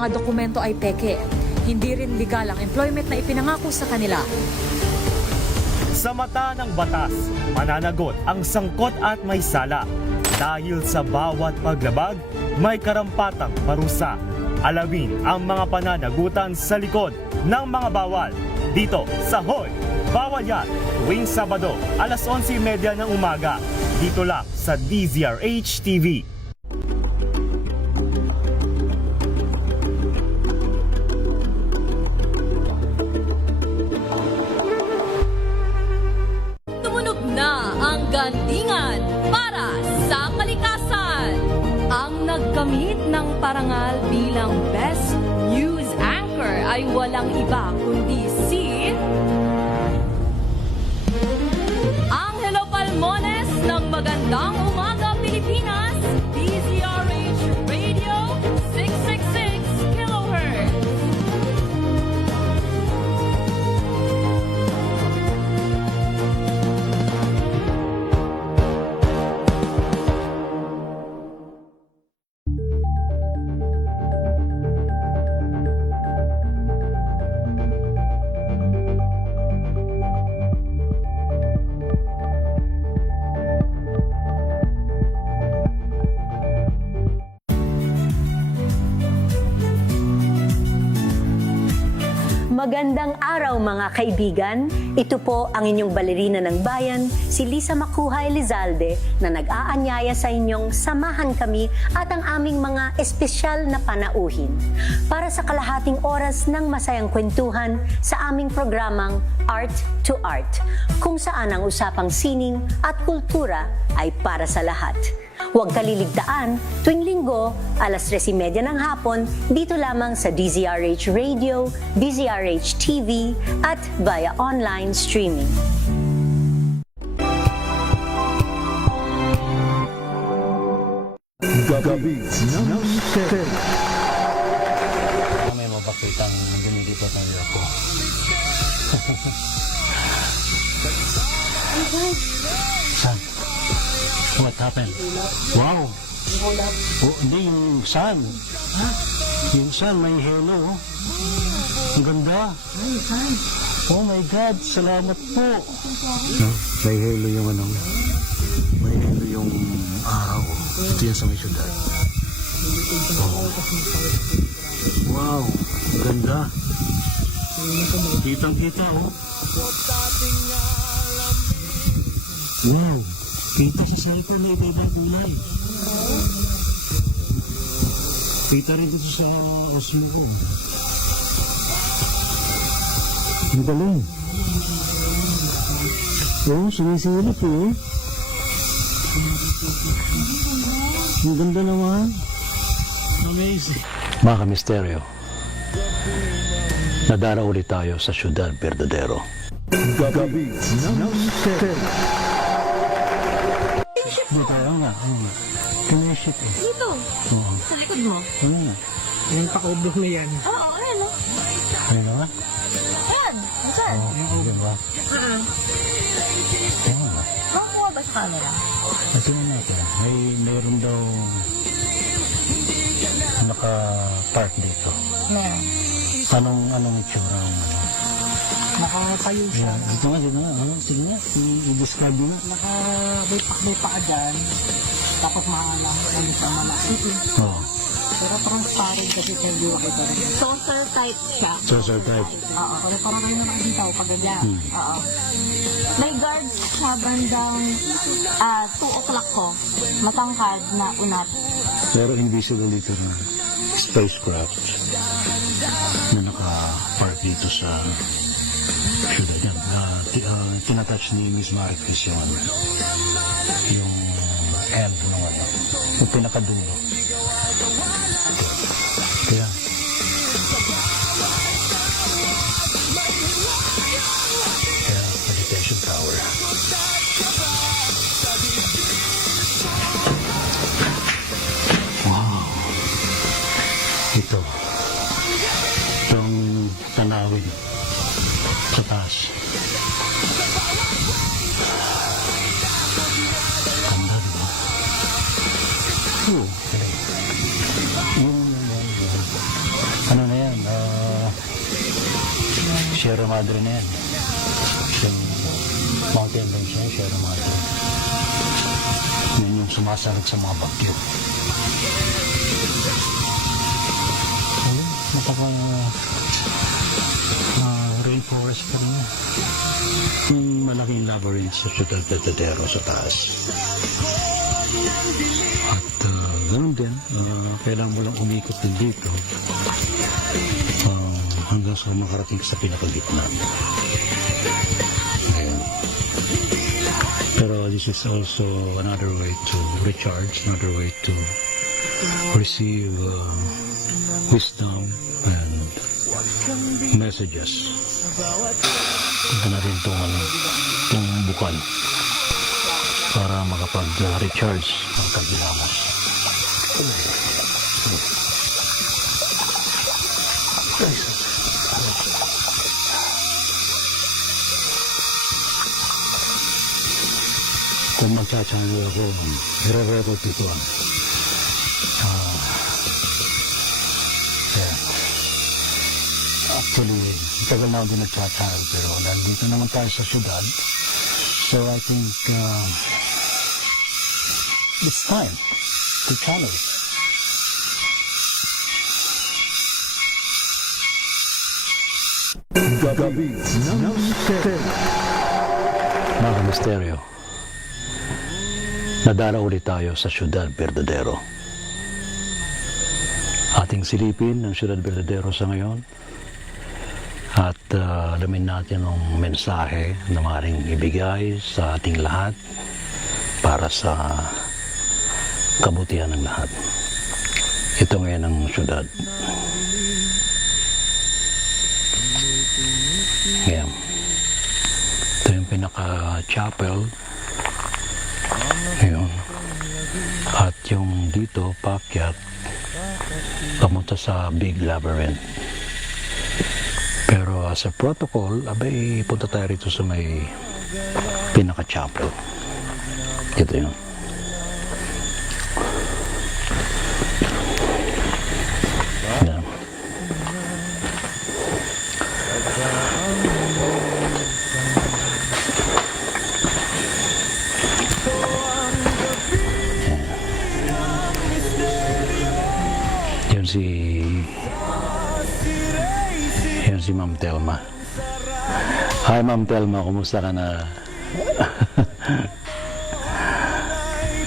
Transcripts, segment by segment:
mga dokumento ay peke. Hindi rin legal ang employment na ipinangako sa kanila. Sa mata ng batas, mananagot ang sangkot at may sala. Dahil sa bawat paglabag, may karampatang parusa. Alamin ang mga pananagutan sa likod ng mga bawal. Dito sa Hoy! Bawal Yan! Tuwing Sabado, alas 11:30 ng umaga. Dito lang sa DZRH TV. Tumunog na ang gandingan para sa kalikasan. Ang nagkamit ng parangal bilang Best News Anchor ay walang iba kundi si Angelo Palmones ng Magandang Umaga Pilipinas, DZRH Radio 666 kHz. Magandang araw mga kaibigan. Ito po ang inyong balerina ng bayan, si Lisa Macuha Elizalde, na nag-aanyaya sa inyong samahan kami at ang aming mga espesyal na panauhin para sa kalahating oras ng masayang kwentuhan sa aming programang Art to Art, kung saan ang usapang sining at kultura ay para sa lahat. Huwag kaliligtaan, tuwing linggo, alas 3:30 ng hapon, dito lamang sa DZRH Radio, DZRH TV, at via online streaming. Gabi ng Mister. May mapakitang dumilipot na ako. Saan? What happened? Wow! Oh, hindi, yung sun. Yung sun, may halo. Ang ganda. Oh my God, salamat po. No, may halo yung ano. May halo yung araw. Ito yan sa may syudad. Oh. Wow, ang ganda. Kitang-kita, oh. Wow, kita sa cellphone na iba-iba kulay. Kita rin dito sa osmo ko. Ang galing. Oh, sumisilip eh. Ang ganda naman. Amazing. Mga kamisteryo, nadara ulit tayo sa Ciudad Verdadero. Gabi ng Mister. Dito tayo nga. Kineship eh. Dito, Oo. sa likod mo. Ano nga? Yung pa-oblong na yan. Oo, ayan o. Ano nga? Ayan, saan? Oo, diba? Oo nga. Makuha ba sa camera? Tingnan natin. Mayroon daw naka-park dito. Anong itsura? Nakatayo siya. Yeah. Dito nga. Ano? Sige nga. I-describe mo na. May paa dyan. Tapos maalam. Ano sa malaki. Oo. Pero transparent kasi kaya hindi makita rin. Social type siya. Social type. Oo. Pero parang kayo naman dito. Pag ganyan. Oo. May guards siya bandang 2 o'clock ko. Matangkad na unat. Pero invisible dito na spacecraft na naka-park dito sa syudad yan. Tinatouch ni Miss Maricruz yung end ng ano, yung pinakadulo. Kaya meditation tower. Wow. Itong tanawin sa taas. Ganda, diba? Oo. Yung Sierra Madre na yan. Yung mountain range na yan, Sierra Madre. Yan yung sumasagot sa mga bagyo. Ayun, rainforest pa rin. Yung malaking labyrinth sa Ciudad Verdadero sa taas. At ganun din, kailangan mo lang umikot din dito hanggang sa makarating sa pinakagitna. Ayun. Pero this is also another way to recharge, another way to receive wisdom and messages. Punta na rin itong bukal para makapag-recharge ang kabilangos. Kung magcha-channel ako, i-record ito. Actually, tagal na ako din nagcha-channel, pero nandito naman tayo sa syudad. So I think it's time to channel. Gabi ng Misteryo. Mga kamisteryo, nadala ulit tayo sa Ciudad Verdadero. Ating silipin ang Ciudad Verdadero sa ngayon at alamin natin ang mensahe na maaaring ibigay sa ating lahat para sa kabutihan ng lahat. Ito ngayon ang syudad. Ngayon, ito yung pinaka-chapel. Ayun. At yung dito, paakyat, pamunta sa Big Labyrinth. Pero sa protocol, abay, punta tayo rito sa may pinaka-chapel. Ito yun. Yan. Yun si Ma'am Telma. Hi Ma'am Telma, kumusta ka na?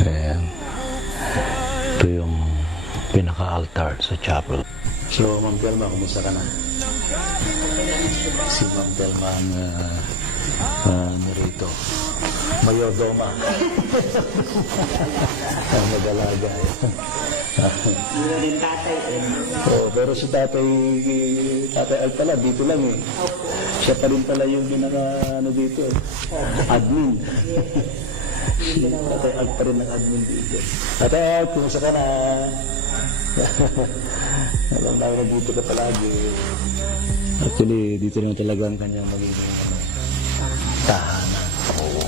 Ayan. Ito yung pinaka-altar sa chapel. So Ma'am Telma, kumusta ka na? Si Ma'am Telma ang narito. Mayordoma. Ang mag-alaga. Oh, pero si Tatay Al pala, dito lang eh. Siya pa rin pala yung dito eh. Admin. Si Tatay Al pa rin ang admin dito. Tatay Al, kumusta ka na? Alam na dito ka palagi. Actually, dito naman talaga ang kanyang magiging tahanan. Oo.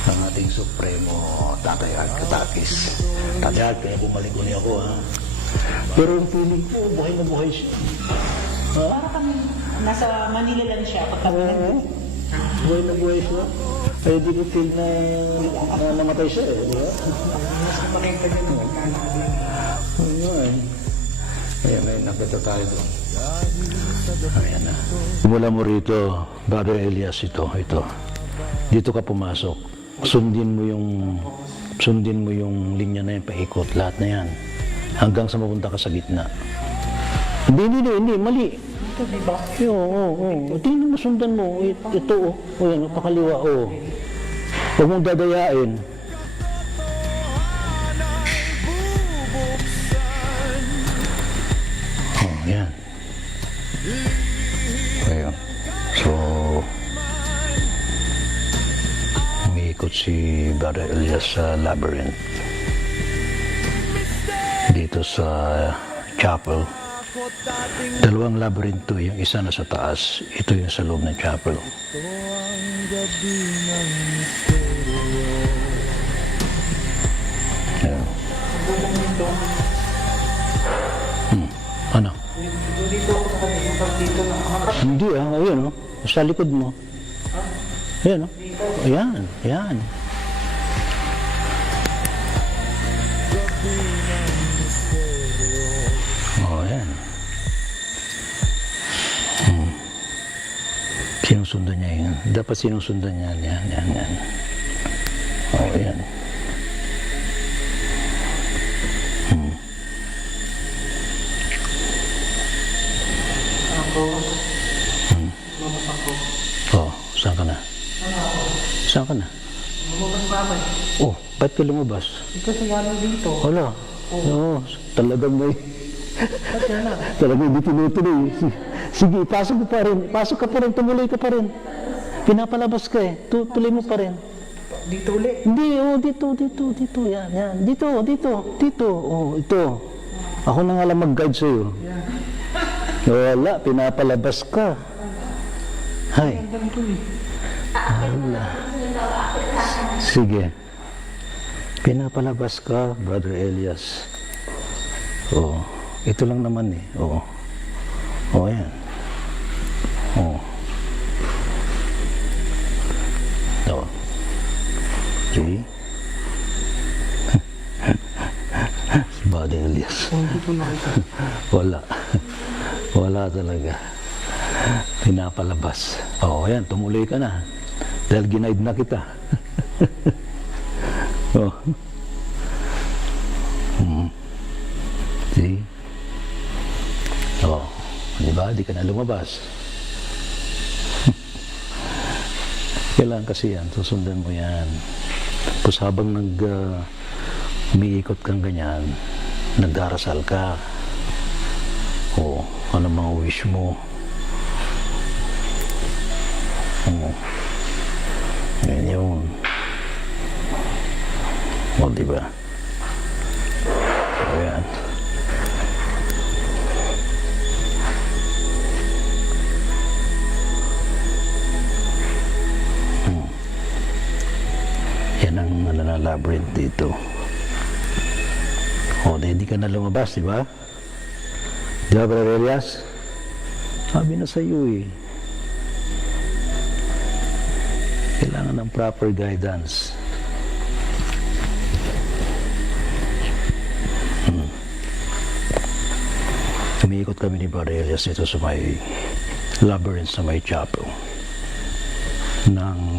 Ang ating Supremo Tatay Art Katakis. Tatay Art, kaya bumalik ulit ako ha. Pero yung feeling ko, buhay na buhay siya. Ha? Para kami, nasa Manila lang siya. Buhay na buhay siya. Kaya di ko feel na namatay siya eh. Di ba? Ayun. Ayan, nakita tayo doon. Ayan na. Mula mo rito, Brother Elias, ito. Dito ka pumasok. Sundin mo yung linya na yan, paikot, lahat na yan. Hanggang sa mapunta ka sa gitna. Hindi, mali. Ito, di ba? Oo. Tingnan mo, sundan mo. Ito, yan, pakaliwa, Huwag mong dadayain. Yan. Ayun. So, umiikot si Brother Elias sa labyrinth. Dito sa chapel. Dalawang labyrinth to. Yung isa na sa taas. Ito yung sa loob ng chapel. Ayan. Ano? Dito ako sa kanila. dito na harap. Hindi ayun sa likod mo. Ayan Ayan, ayan. Ayan. Sinusundan niya yan. Dapat sinusundan niya yan. Ayan. Lumabas ako. Saan ka na? Saan ka na? Lumabas pa ako eh. Ba't ka lumabas? Ito sa yalo dito. Wala. Talagang may... Ba't yan na? Talagang hindi tinutuloy. Sige, pasok ka pa rin. Pasok ka pa rin, tumuloy ka pa rin. Pinapalabas ka eh. Tuloy mo pa rin. Dito ulit. Hindi, dito. Yan. Dito. Ito. Ako na nga lang mag-guide sa'yo. Wala, pinapalabas ka. Hay. Ganito eh. Wala. Sige. Pinapalabas ka, Brother Elias. Ito lang naman eh. Yan. See? Brother Elias. Hindi ko nakita. Wala talaga. Pinapalabas. Ayan, tumuloy ka na. Dahil ginaid na kita. See? Diba? Di ka na lumabas. Kailangan kasi yan. Susundan mo yan. Tapos habang umiikot kang ganyan, nagdarasal ka. Ano mga wish mo? Yan yun. Diba? Ayan. Yan ang labyrinth dito. Hindi ka na lumabas, di ba? Di ba, Brother Elias? Sabi na sa iyo eh. Kailangan ng proper guidance. Umiikot kami ni Brother Elias dito sa may labyrinth sa may chapel ng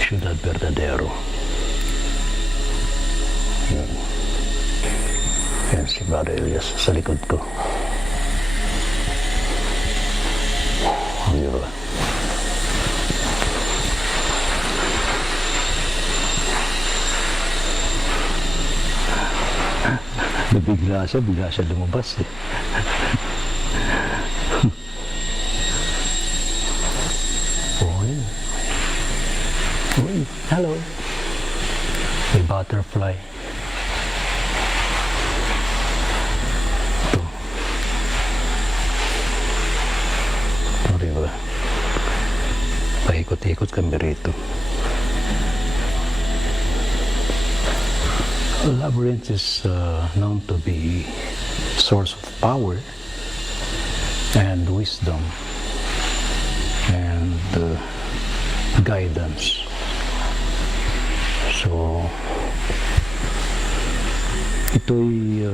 Ciudad Verdadero. Yan si Brother Elias sa likod ko. Diba? Bigla siya lumabas eh. Hello. May butterfly. Ito. Diba? Paikot-ikot kami rito. Labyrinth is known to be source of power and wisdom and guidance. So, ito'y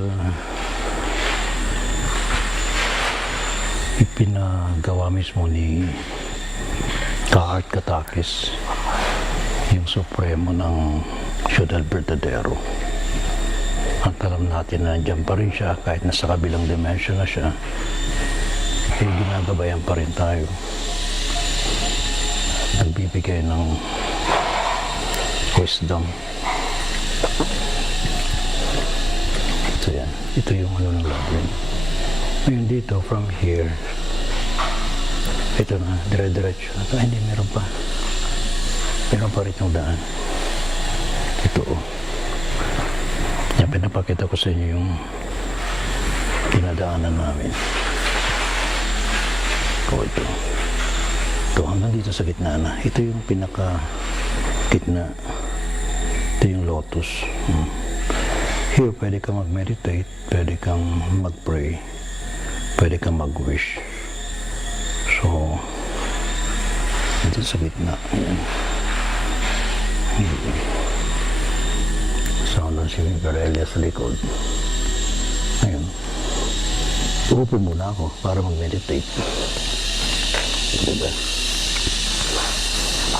ipinagawa mismo ni Art Katakis, yung supremo ng Ciudad Verdadero. At alam natin na dyan pa rin siya, kahit nasa kabilang dimension na siya, ginagabayan pa rin tayo. Nagbibigay ng wisdom. Ito yan. Ito yung ng labyrinth. Ngayon dito, from here, ito na, dire-diretso. Hindi, meron pa. Meron pa rin yung daan. Ito, Yan, pinapakita ko sa inyo yung dinadaanan namin. Ito. Ito, hanggang dito sa gitna na. Ito yung pinaka-gitna. Ito yung lotus. Here, pwede kang mag-meditate, pwede kang mag-pray. pwede kang mag-wish. So, dito sa gitna. Ayan. Sound ng si Garelia sa likod. Ayun. Uupo muna ako para mag-meditate. Diba?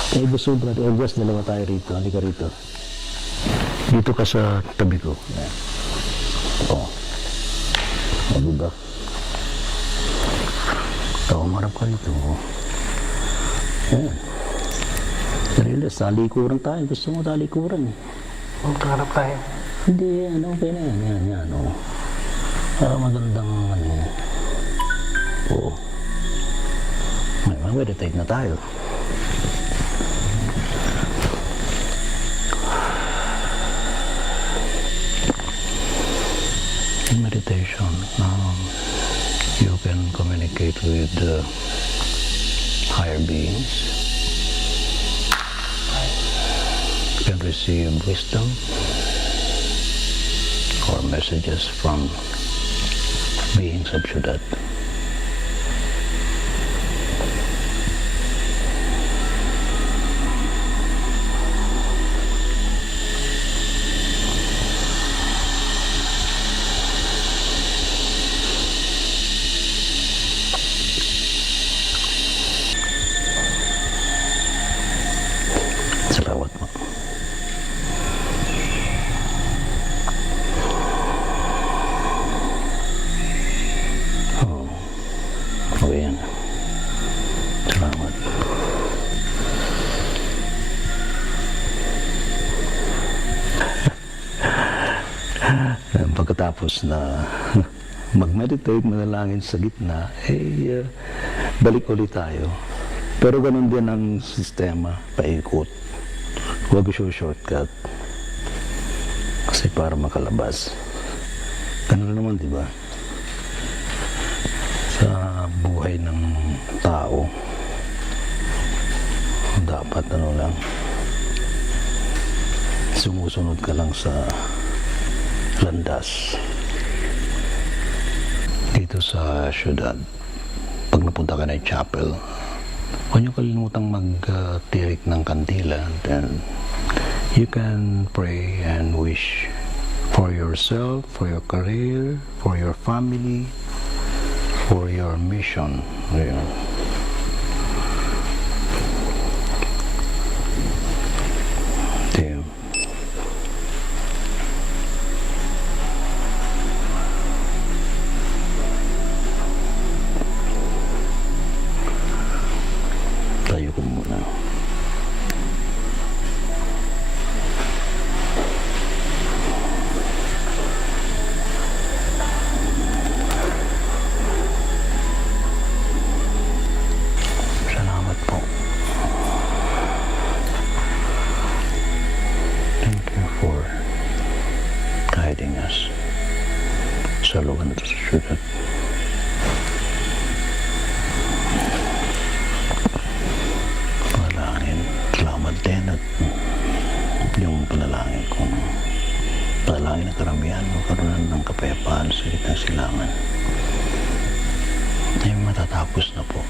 Kaya gusto mo, Brother Elias, dalawa tayo rito. Halika rito. Dito ka sa tabi ko. Ayan. Oo. O, diba? Ikaw, marap ka rito. Ayan. Elias, talikuran tayo. Gusto mo talikuran. Magkarap tayo. Hindi, ano, okay na yan. Yan, o. Para magandang, ano. Oo. May mag-meditate na tayo. In meditation, you can communicate with the higher beings. You can receive wisdom or messages from beings of Shuddhat. Salawat mo. Okay yan. Salamat. Pagkatapos na mag-meditate, manalangin sa gitna, balik ulit tayo. Pero ganun din ang sistema, paikot. Huwag shortcut. Kasi para makalabas. Ganun naman, di ba? Sa buhay ng tao, dapat lang, sumusunod ka lang sa landas. Dito sa Shuddhat, pag napunta ka na yung chapel, huwag niyo kalimutang magtirik ng kandila, then you can pray and wish for yourself, for your career, for your family, for your mission. Ayan. Damn. Tayo ko muna. Salamat po. Thank you for guiding us sa lugar na ito sa Shuddhat. Panalangin. Salamat din at yung panalangin kong panalangin na karamihan magkaroon ng kapayapaan sa gitnang silangan ay matatapos na po.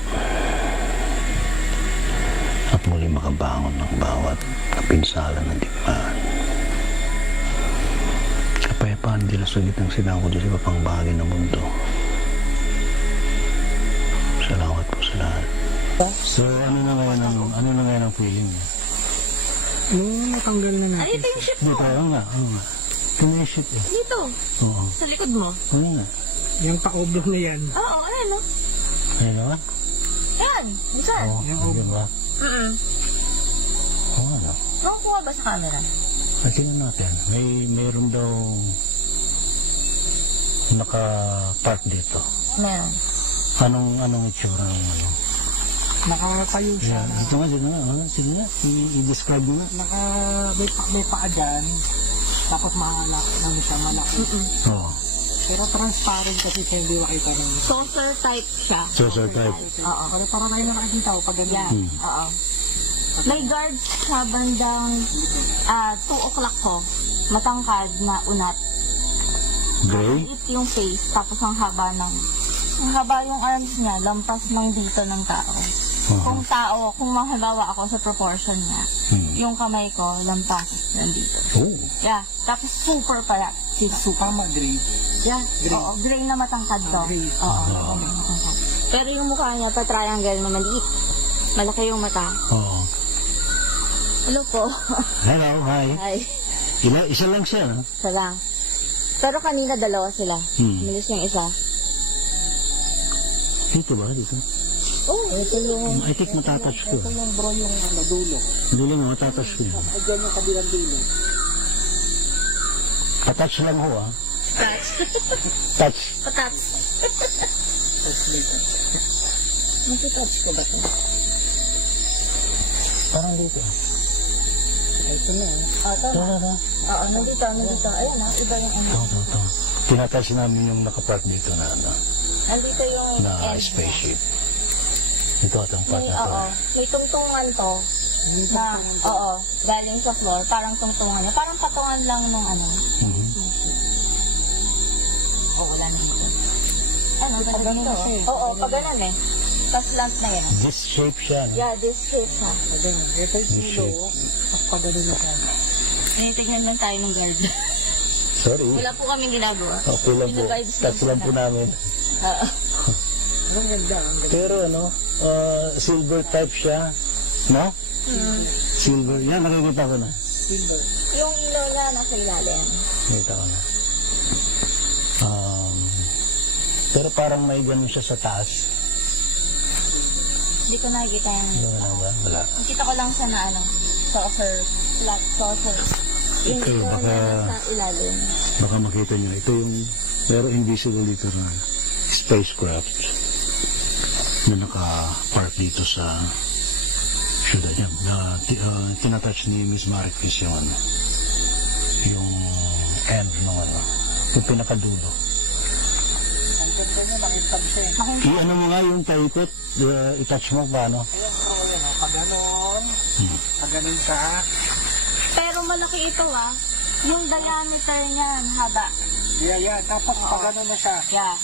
At muli makabangon ng bawat kapinsala ng digmaan. Kapayapaan din sa gitnang silangan kundi sa ibang bahagi ng mundo. Salamat po sa lahat. So, ano na ngayon ang feeling niya? Nung natanggal na natin. Ito yung ship Hindi, mo. tayo nga. Oo nga. Tumishit eh. Dito. Oo. Sa likod mo. Ano nga? Yung pa-oblong na yan. Oo, ayan no. Ayun naman? Yan. Saan? Oo. Ayun ba? Oo ano? Nakukuha ba sa camera? Ay, tingnan natin. Mayroon daw naka-park dito. Meron. Anong itsura ng ano? Nakakayo siya. Yan. Ito nga, dito nga. Sige nga. I-describe mo nga. May paa dyan. Tapos mahanap na siya malaki. Oo. Pero transparent kasi siya hindi makita rin. Saucer type siya. Saucer type. Oo. Pero parang kayo nakakita ko pag ganyan. Oo. May guards sa bandang 2 o'clock ko. Matangkad na unat. Gray? Maliit yung face, tapos ang haba ng Ang haba yung arms niya, lampas ng dito ng tao. Kung mahabawa ako sa proportion niya, yung kamay ko, lampas ng dito. Oh. Yeah, tapos super pala. Super mag-gray. Yeah, oo, gray na matangkad to. Oo, matangkad. Pero yung mukha niya, pa-triangle na maliit. Malaki yung mata. Oo. Hello po. Hello, hi. Hi. Isa lang siya, no? Isa lang. Pero kanina dalawa sila. Malis yung isa. Dito ba? Dito? Oh, ito yung... I think matatouch ko. Ito yung bro yung dulo. Dulo mo, matatouch ko. At dyan yung kabilang dulo. Patouch lang ho, ah. Touch. Patats. Masitouch ko ba ito? Parang dito. Ito na. Ito. Oo, nandito. Ayan na, iba yung ano. Ito. Tinatouch namin yung nakapark dito na ano, Nandito yung na end. spaceship. Ito atang part na to. Oo, may tungtungan to. Na, oo, galing sa floor, parang tungtungan niya. Parang patungan lang nung ano. Oo, wala na dito. Ano, pag ganun na siya. Oo, pag ganun eh. Tapos slant na yan. This shape siya, no? Yeah, this shape siya. Ito yung dulo. Pag gano'n na siya. Tinitignan lang tayo ng guard. Sorry. Wala po kaming ginagawa. Okay lang po. Pinaguides Touch lang po namin. Oo. Ang ganda. Pero ano, silver type siya, no? Silver. Yan, nakikita ko na. Silver. Yung ilaw niya nasa ilalim. Nakikita ko na. Pero parang may ganun siya sa taas. Hindi ko nakikita yung... Ano na ba? Wala. Nakita ko lang siya na ano, saucer, flat saucer. Yung Ito, ilaw baka- niya nasa ilalim. Baka makita nyo. Ito yung, pero invisible dito na spacecraft na naka-park dito sa syudad niya. Tinatouch ni Miss Maricris yung ano, yung end ng ano, yung pinakadulo. Ang ganda niya, nakitag siya eh. I-ano mo nga yung paikot, i-touch mo paano? Ayan bro, ayan o. Pag ganon. Pag ganon ka. Pero malaki ito ah. Yung diameter niyan, haba. Yeah. Tapos pag ganon na siya. Yeah.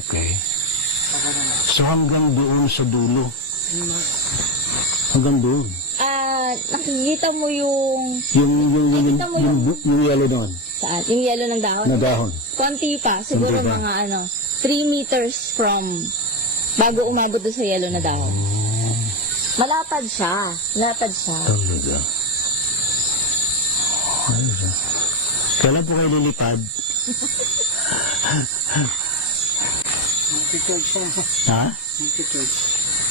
Okay. Pag ganon na. So hanggang doon sa dulo. Hanggang doon. Nakikita mo yung... Yung yellow doon. Saan? Yung yellow ng dahon? Na dahon. Konti pa. Siguro Konti pa. mga 3 meters from bago umabot doon sa yellow na dahon. Malapad siya. Talaga. Ayun. Kailan po kayo lilipad? Multi-church siya. Ha? Multi-church.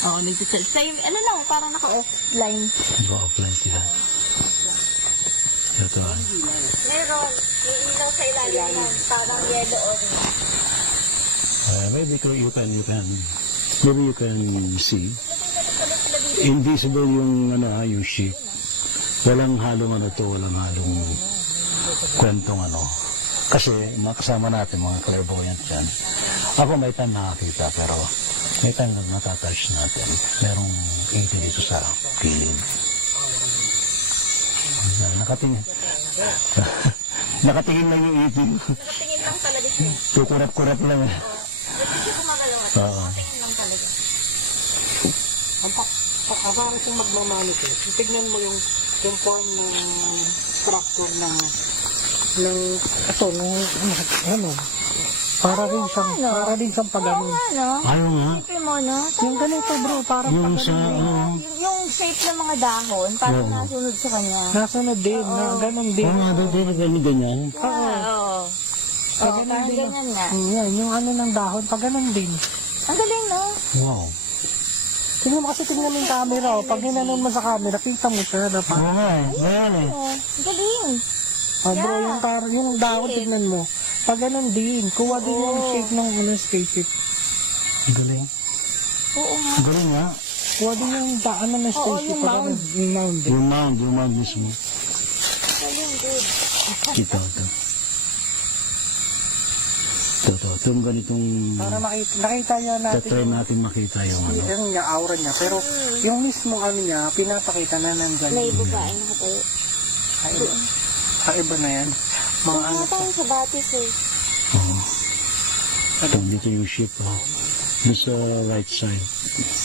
Oo, nito-tell. Same, ano lang, parang naka-offline. Naka-offline sila. Ito ah. Meron. Yung ilaw sa ilalim yan. Parang yellow orange. Maybe you can see. Invisible yung ano yung shape. Walang halong ano to, walang halong kwentong ano. Kasi mga kasama natin, mga clairvoyant yan. Ako may time nakakita, pero may time na natatouch natin. Merong 80 dito sa kilid. Nakatingin. Nakatingin lang yung 80. Tingin lang talaga siya. Kukurap-kurap lang. Kasi gumagalaw at Oo. tingin lang talaga. Ang parang kung magmamanifest, tignan mo yung form ng structure ng ito, ano, para rin siyang pag-ano. Ano? Ayaw nga. Isipin mo, no? Yung ganito bro, parang Yung sa, Yung shape ng mga dahon, parang nasunod sa kanya. nasunod din, na ganun din. Oo nga, ganyan. Oo. Oo, parang ganyan nga. Yan, yung ano ng dahon, pag ganun din. Ang galing, no? Wow. Tingnan mo kasi tingnan mo yung camera, oh. Pag ginanon mo sa camera, kita mo siya. Oo nga eh. Ayan eh. Oo, ang galing. Bro, yung dahon, tingnan mo. Pag ganun din, kuha din yung shape ng spaceship. Galing. Oo nga. Galing nga. Kuha din yung daan ng spaceship. yung pag mound. ganun, yung mound. Yung mound mismo. Galing, good. Ito. Itong ganitong Para nakita niya natin tatry natin makita yung ano. yung niya, aura niya. Pero yung mismo ano niya, pinapakita na nandyan. May babae nakatayo. Kaiba na yan. Mga ano. Tayo sa batis eh. Oo. Ito, dito yung ship. Oh. Doon sa right side,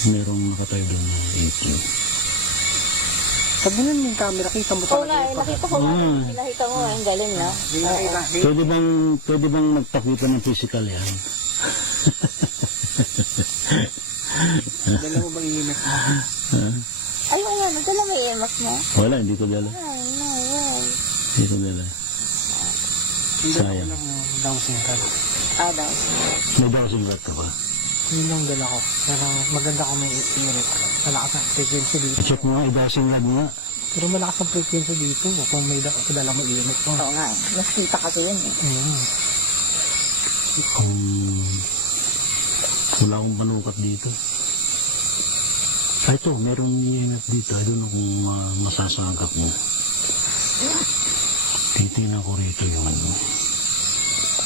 merong nakatayo doon na 18. Tabunan mo yung camera, kita mo Oo talaga. nga, nakita ko nga. Pinakita mo, ang galing na. Pwede bang magpakita ng physical yan? Dala mo bang iinit mo? Ay, oo nga, nagdala mo EMAX mo? Wala, hindi ko dala. Ay, no way. Hindi ko dala. Sayang. Dowsing ka. Daw. May dowsing rod ka ba? Yun yung dala ko. Pero maganda ko may irit. Malakas ang frequency dito. Check mo nga, i-dowsing rod mo nga. Pero malakas ang frequency dito. Kung may dala mo iinit mo. Oo nga, nakita kasi yun eh. Wala akong panukat dito. Ito, meron ingat dito. I don't know kung masasagap mo. Titingnan ko rito yung ano.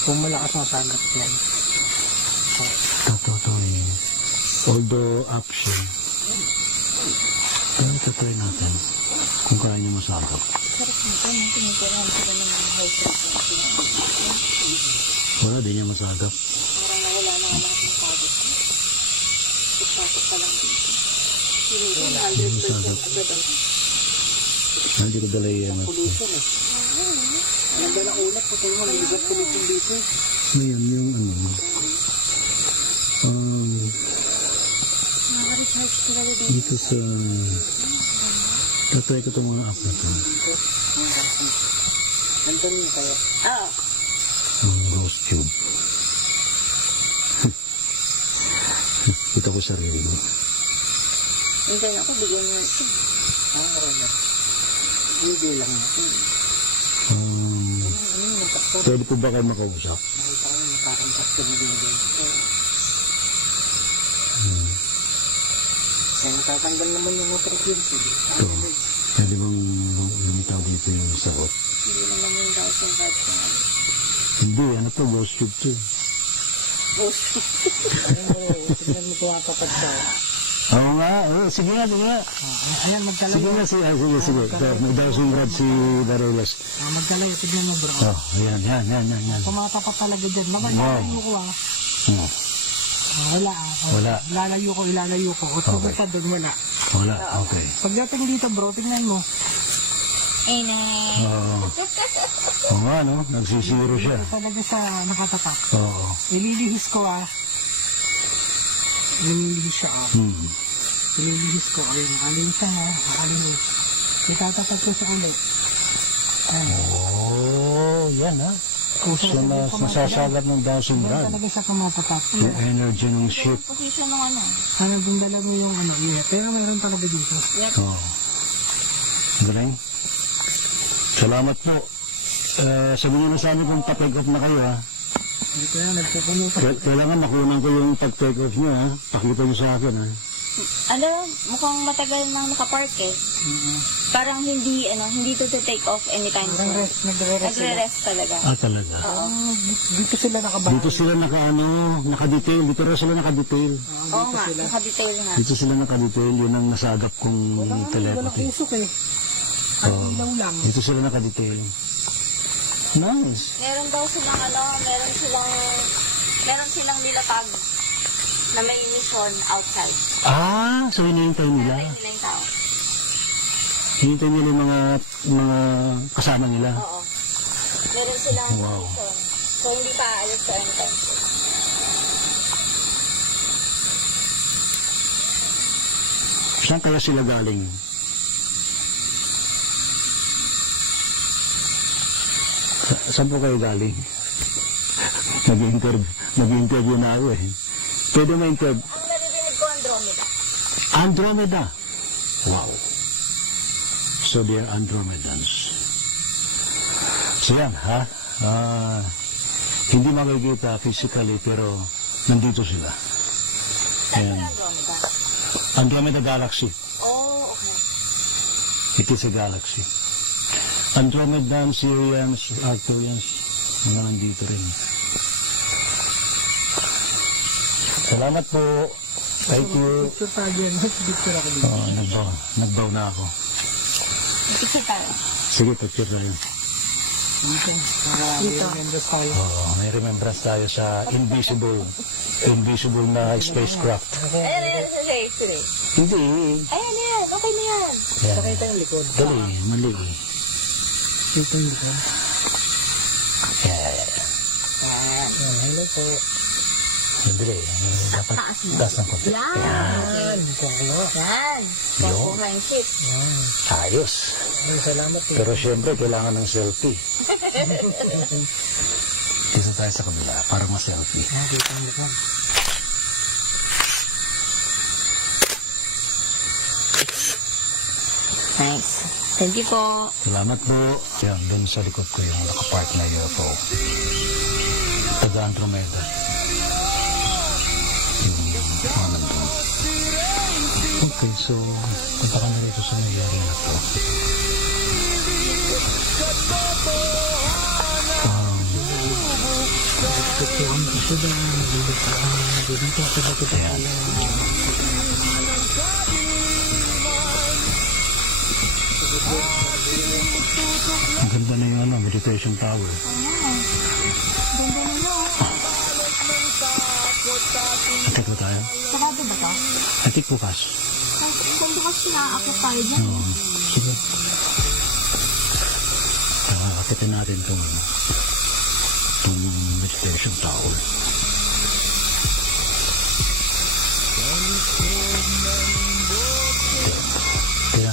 Kung malakas ang sagat yan. Ito eh. Although option. Pero ito try natin. Kung kaya niya masagap. Wala, di niya masagap. Hindi masagap. Hindi ko dala yan. Ang dala ulat, puto mo, niligat ko dito. Ngayon, yung ano. Dito sa... Tatry ko itong mga app na ito. Nandun yun kaya. Ang ghost tube. Kita ko sarili mo. Hindi na ako, bigyan mo ito. Hindi lang. Pwede po ba kayo makausap? Nakita ko yung parang pasto na din din. Kaya tatanggal naman yung frequency. Ito. Pwede bang lumitaw dito yung sakot? Hindi naman yung dowsing rod ko. Hindi, ano to? Ghost tube to. Tignan mo tumatapat siya. Oo nga. Sige nga. Ayan, magkalayo. Sige. Ito, may dowsing rod si Darelas. Magkalayo, tignan mo bro. Oh, yan. Tumatapat talaga dyan. Lalayo ko Wala Wala. Ilalayo ko. O tumupad doon, wala. Wala, okay. Pagdating dito bro, tingnan mo. Oo nga, no? Nagsisiro siya. Talaga sa nakatapak. Oo. Ililihis ko Nililihis siya Ililihis ko. Ayun, nakalinis siya nakalinis. Itatapat ko siya ulit. Yan ha. Siya nasasagap ng dowsing rod. Talaga siya kumatapat. Yung energy ng ship. Position ng ano. Hanap din dala mo yung pero meron talaga dito. Oo. Galing. Salamat po. Sabihin na sa amin kung pa-take off na kayo ha. Hindi ko yan, nagpupuno pa. Kailangan nakunan ko yung pag-take off nyo ha. Pakita nyo sa akin ha. Ano, mukhang matagal nang nakapark eh. Parang hindi to take off anytime soon. Nagre-rest sila. Nagre-rest talaga. Talaga. Dito sila nakabahan. Dito sila naka-detail. Dito rin sila naka-detail. Oo nga, naka-detail nga. Dito sila naka-detail. Yun ang nasagap kong Walang telepathy. usok eh. Ang ilaw lang. Dito sila naka-detail. Nice. Meron daw silang meron silang nilatag na may mission outside. So hinihintay nila. Meron nila yung tao. Hinihintay nila yung mga kasama nila. Oo. Meron silang mission. So hindi pa aalis sa anytime. Saan kaya sila galing? Saan po kayo galing? Nag-interview na ako eh. Pwede ma-interview. Ang naririnig ko, Andromeda. Andromeda. Wow. So they are Andromedans. So yan, ha? Hindi makikita physically pero nandito sila. Saan Ayan. yung Andromeda? Andromeda Galaxy. Oh, okay. It is a galaxy. Andromedans, Sirians, Arcturians, mga nandito rin. Salamat po. Thank you. Picture tayo yan. Picture ako dito. Nagbaw na ako. Picture tayo. Sige, picture tayo. Remembers tayo. Oo, may remembrance tayo sa invisible na spacecraft. Ayan, Hindi. ayan, okay na yan. Yan. Pakita yung likod. Dali, mali. Dito yung likod. Yan. Hello po. Sandali. Dapat taas ng konti. Yan. Yan. Yun. Friendship. Ayos. Salamat po. Pero syempre, kailangan ng selfie. Dito tayo sa kabila para ma-selfie. Dito yung likod. Nice. Thank you po. Salamat po. Yan, doon sa likod ko yung nakapark na UFO. Taga Andromeda. Yung mga nandun. Okay, so punta ka na rito sa nangyari na to. Ayan. Ang ganda na yung meditation tower. Atik ba tayo? Sarado ba to? Atik bukas. Kung bukas nakakit tayo dyan. Oo. Sige. Akitin natin itong meditation tower. Kaya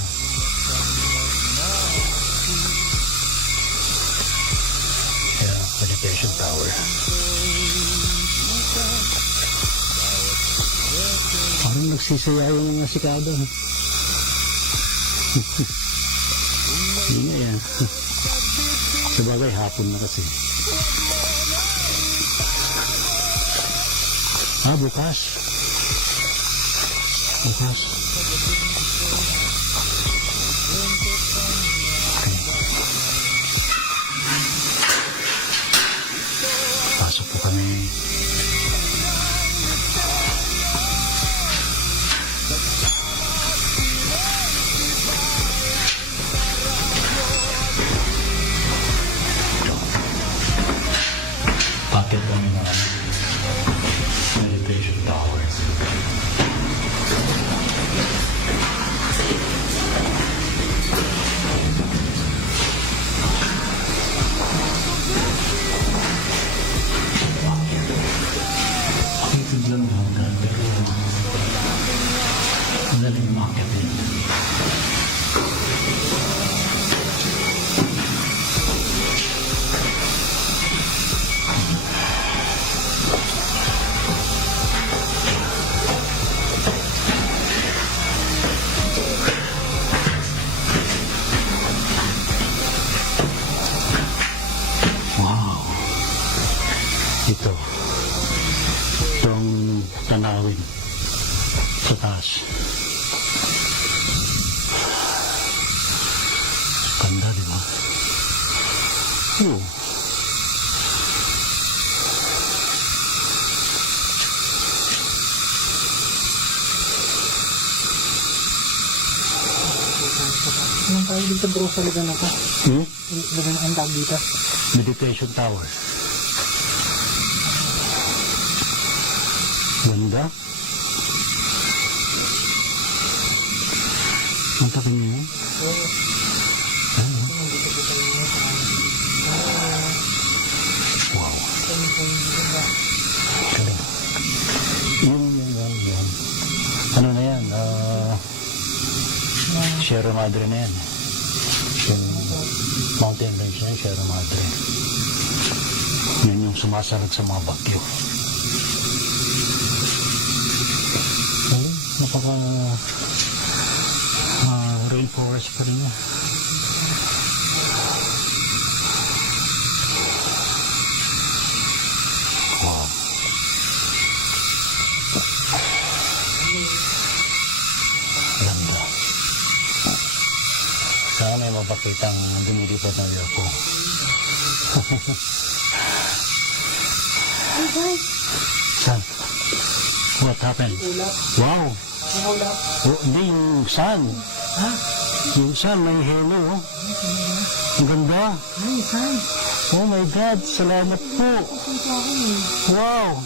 meditation tower. Parang nagsisayaw yung mga sikado. Hindi na yan. Sabagay, hapon na kasi. Bukas. Bukas. Okay. Pasok po kami. Bakit kami na meditation tower? Pakitid lang hanggang pero madaling makatin. Itong tanawin sa taas. Ganda, di ba? Oo. Anong tawag dito bro sa lugar na to? Lugar ang tawag dito? Meditation tower. Ganda. Ang takin niyo yun? Wow. Galing. Yun. Ano na yan? Sierra Madre na yan. Yung mountain range na yun, Sierra Madre. Yan yung sumasarag sa mga bagyo. Napaka rainforest pa rin yan. Wow. Ganda. Sana may mapakitang dumilipad ng UFO. Saan? What happened? Wow! Oh, hindi yung sun. Ha? Minsan may halo, oh. Ang ganda. Oh my God, salamat po. Wow.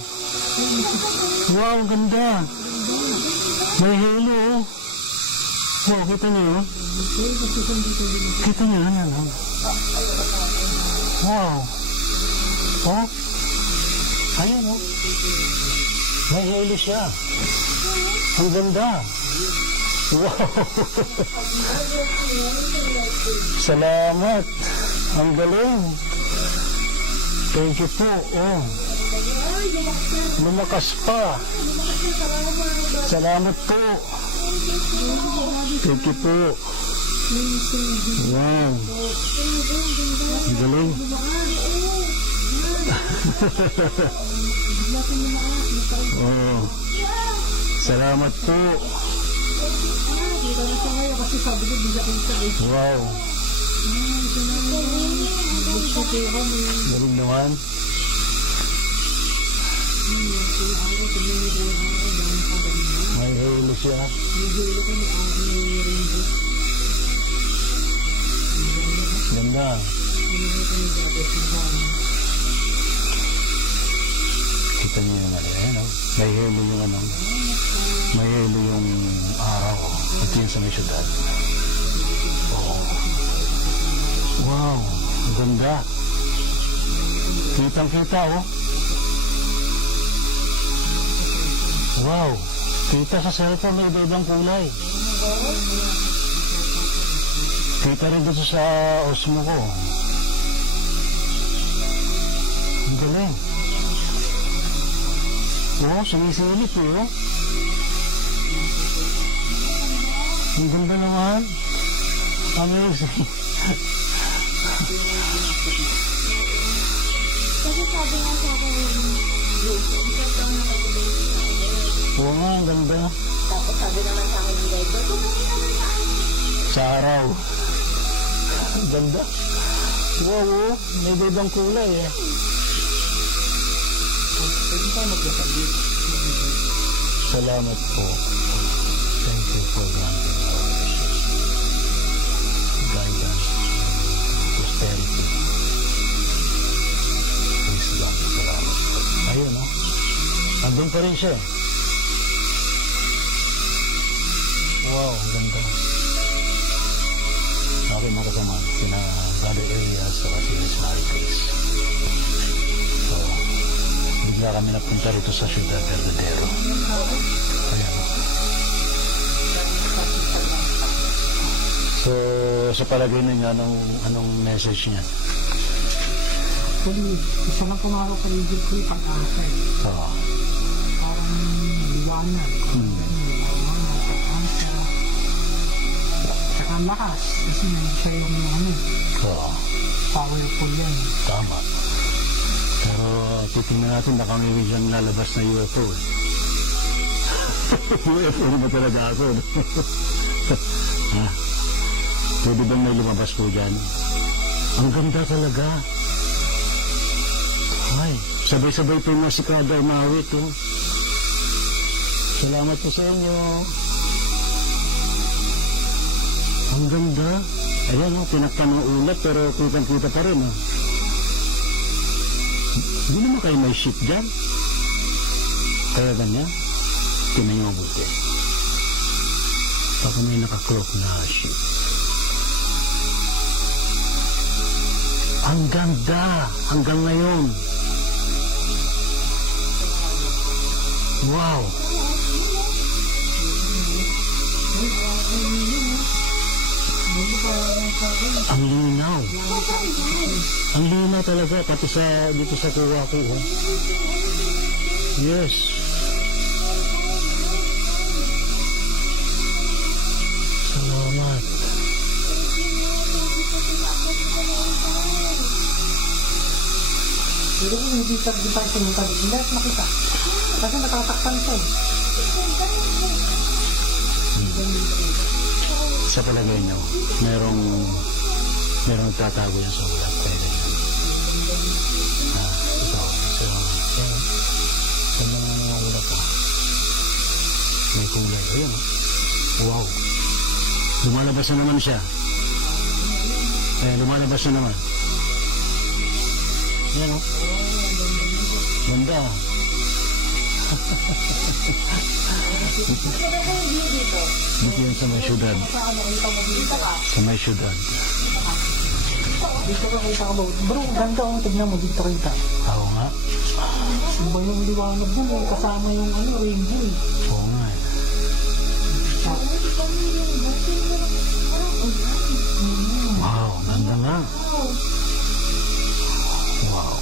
Wow, ang ganda. May halo, oh. Wow, kita niyo, oh. Kita niyo, ano? Wow. Oh. Ayan, oh. May halo siya. Ang ganda. Wow. Salamat. Ang galing. Thank you po. Oh. Lumakas pa. Salamat po. Thank you po. Wow. Ang galing. Oh. Salamat po. Wow. Galing naman. May halo siya. Ganda. Kita niyo yung ano, ayan, oh. May halo yung ano. May halo yung araw. Ito yung sa may syudad. Oh. Wow. Ang ganda. Kitang-kita, oh. Wow. Kita sa cellphone, may iba-ibang kulay. Kita rin dito sa Osmo ko. Ang galing. Wow, sumisilip, eh, oh. Ang ganda naman. Amazing. Kasi sabi nga sa akin, Oo nga, ang ganda. tapos sabi naman sa akin, Sa araw. Ang ganda. Wow, oh. May ibang kulay, eh. Salamat po. Thank you for granting our wishes. Guidance and prosperity. Please God, salamat po. Ayun, no? Andun pa rin siya. Wow, ang ganda. Aking mga kasama, sina Brother Elias at si Miss Mary Grace. So, bigla kami napunta rito sa Ciudad Verdadero. Ayan. So, sa palagay ninyo, anong message niya? Isa lang kumaro sa legit ko yung pag-asa. Oo. Parang liwanag. Pag-asa. Saka lakas. Kasi siya yung ano. Oo. Powerful yan. Tama. Pero titingnan natin na kami dyan lalabas na UFO. UFO naman talaga ako. Ha? Pwede ba may lumabas po dyan? Ang ganda talaga. Ay, sabay-sabay po yung masikada umawit. Oh. Salamat po sa inyo. Ang ganda. Ayan, oh, pinakpan ng ulat pero kitang-kita pa rin. Oh. Hindi naman kayo may ship dyan. Kaya ganyan, tingnan nyo mabuti. Baka may nakakrok na ship. Ang ganda hanggang ngayon. Wow. Ang linaw. Ang linaw talaga, pati sa dito sa kuha ko. Oh. Yes. Salamat. Pero kung hindi pa pumunta, hindi natin makita. Kasi natatakpan siya eh. Sa palagay nyo, merong tatago yan sa ulat. Pwede yan. Ito. Sa mga ulat pa. May kulay. Ayun. Wow. Lumalabas na naman siya. Lumalabas na naman. Yan o. Ganda. Dito yan sa may syudad. Sa may syudad. Dito ka kita ka ba? Bro, ganda oh. Tignan mo, dito kita. Oo nga. Iba yung liwanag mo, yung kasama yung rainbow. Oo nga eh. Wow, ganda nga. Wow.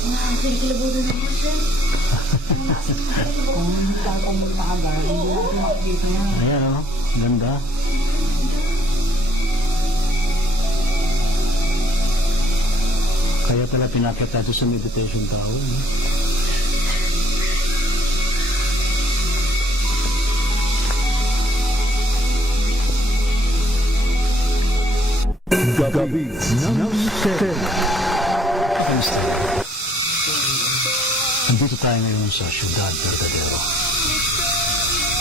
Kung hindi tatamol na agad, hindi natin makikita yan. Ayan o, ganda. Kaya pala pinakita ito sa meditation tower. No? Gabi ng Mister. Kamusta? Andito tayo ngayon sa Ciudad Verdadero.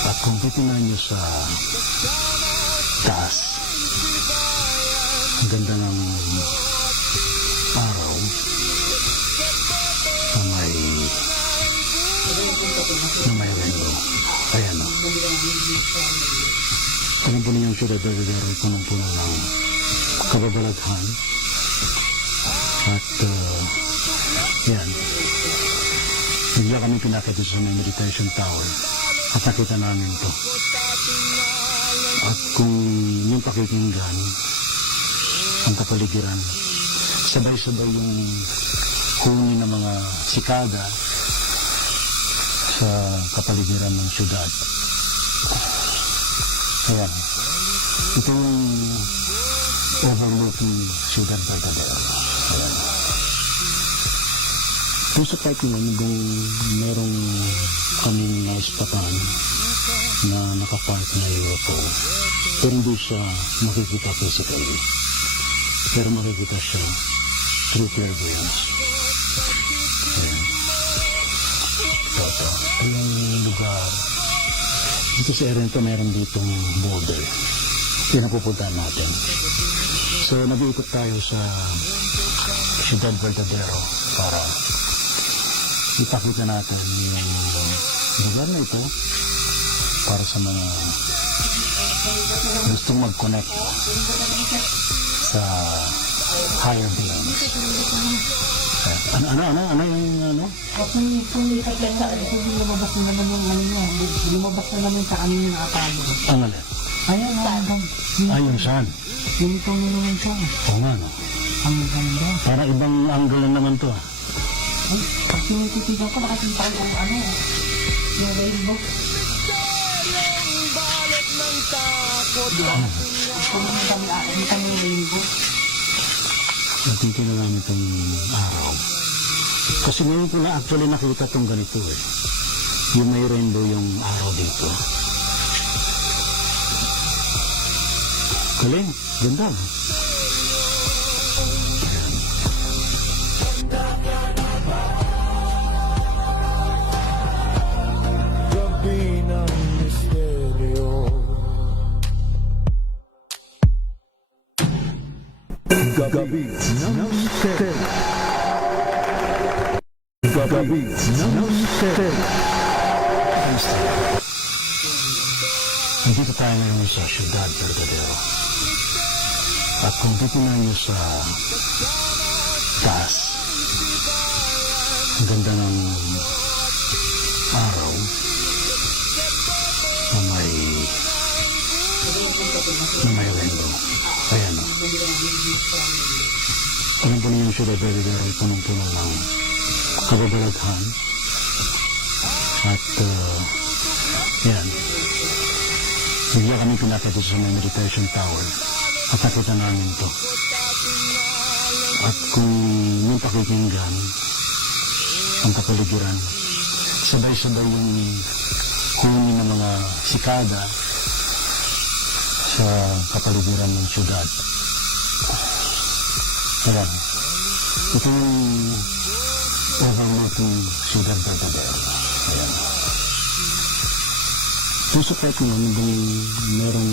At kung titingnan nyo sa taas, ang ganda ng araw na may rainbow. Ayan o. Alam po niyo yung Ciudad Verdadero ay punong-puno ng kababalaghan. At yan. Bigla kami pinakita sa may meditation tower at nakita namin to. At kung yung pakikinggan, ang kapaligiran, sabay-sabay yung huni ng mga sikada sa kapaligiran ng syudad. Ayan. Itong overlooking Ciudad Verdadero. Ayan. Kung sa part naman, kung merong kaming naispatan na nakapark na UFO, pero hindi siya makikita physically. Pero makikita siya through clairvoyance. Ayan. Ito. Yung lugar. Dito sa area nito, meron ditong border. Pinapupuntahan natin. So, nag-iikot tayo sa Ciudad Verdadero para ipakita natin yung lugar na ito para sa mga gustong mag-connect sa higher beings. Ano yung ano? Kung lipat ka sa lumabas na naman yung ano niya. Lumabas na naman sa kanina na atalo. Ang alin? Ayan, hanggang. Yung saan? Yung itong yun naman siya. Oo nga, no? Ang ganda. Para ibang angle na naman to, ah. Ay, pag tinititigan ko, nakakita ko yung ano, yung rainbow. Kung kami rainbow. Nakita na namin itong araw. Kasi ngayon ko na actually nakita itong ganito eh. Yung may rainbow yung araw dito. Galing, ganda. Gabi ng misteryo. Gabi ng Mister. Gabi ng Mister. Nandito tayo ngayon sa Ciudad Verdadero. At kung titingnan nyo sa taas, ang ganda ng araw na may rainbow. Ayan o. Alam po niyo yung Ciudad Verdadero ay punong-puno ng kababalaghan. At yan. Bigla kami pinakita sa may meditation tower at nakita namin to. At kung yung pakikinggan, ang kapaligiran, sabay-sabay yung huni ng mga sikada sa kapaligiran ng syudad. Ayan. Ito yung overlooking Ciudad Verdadero. Ayan. Kung sa part naman, merong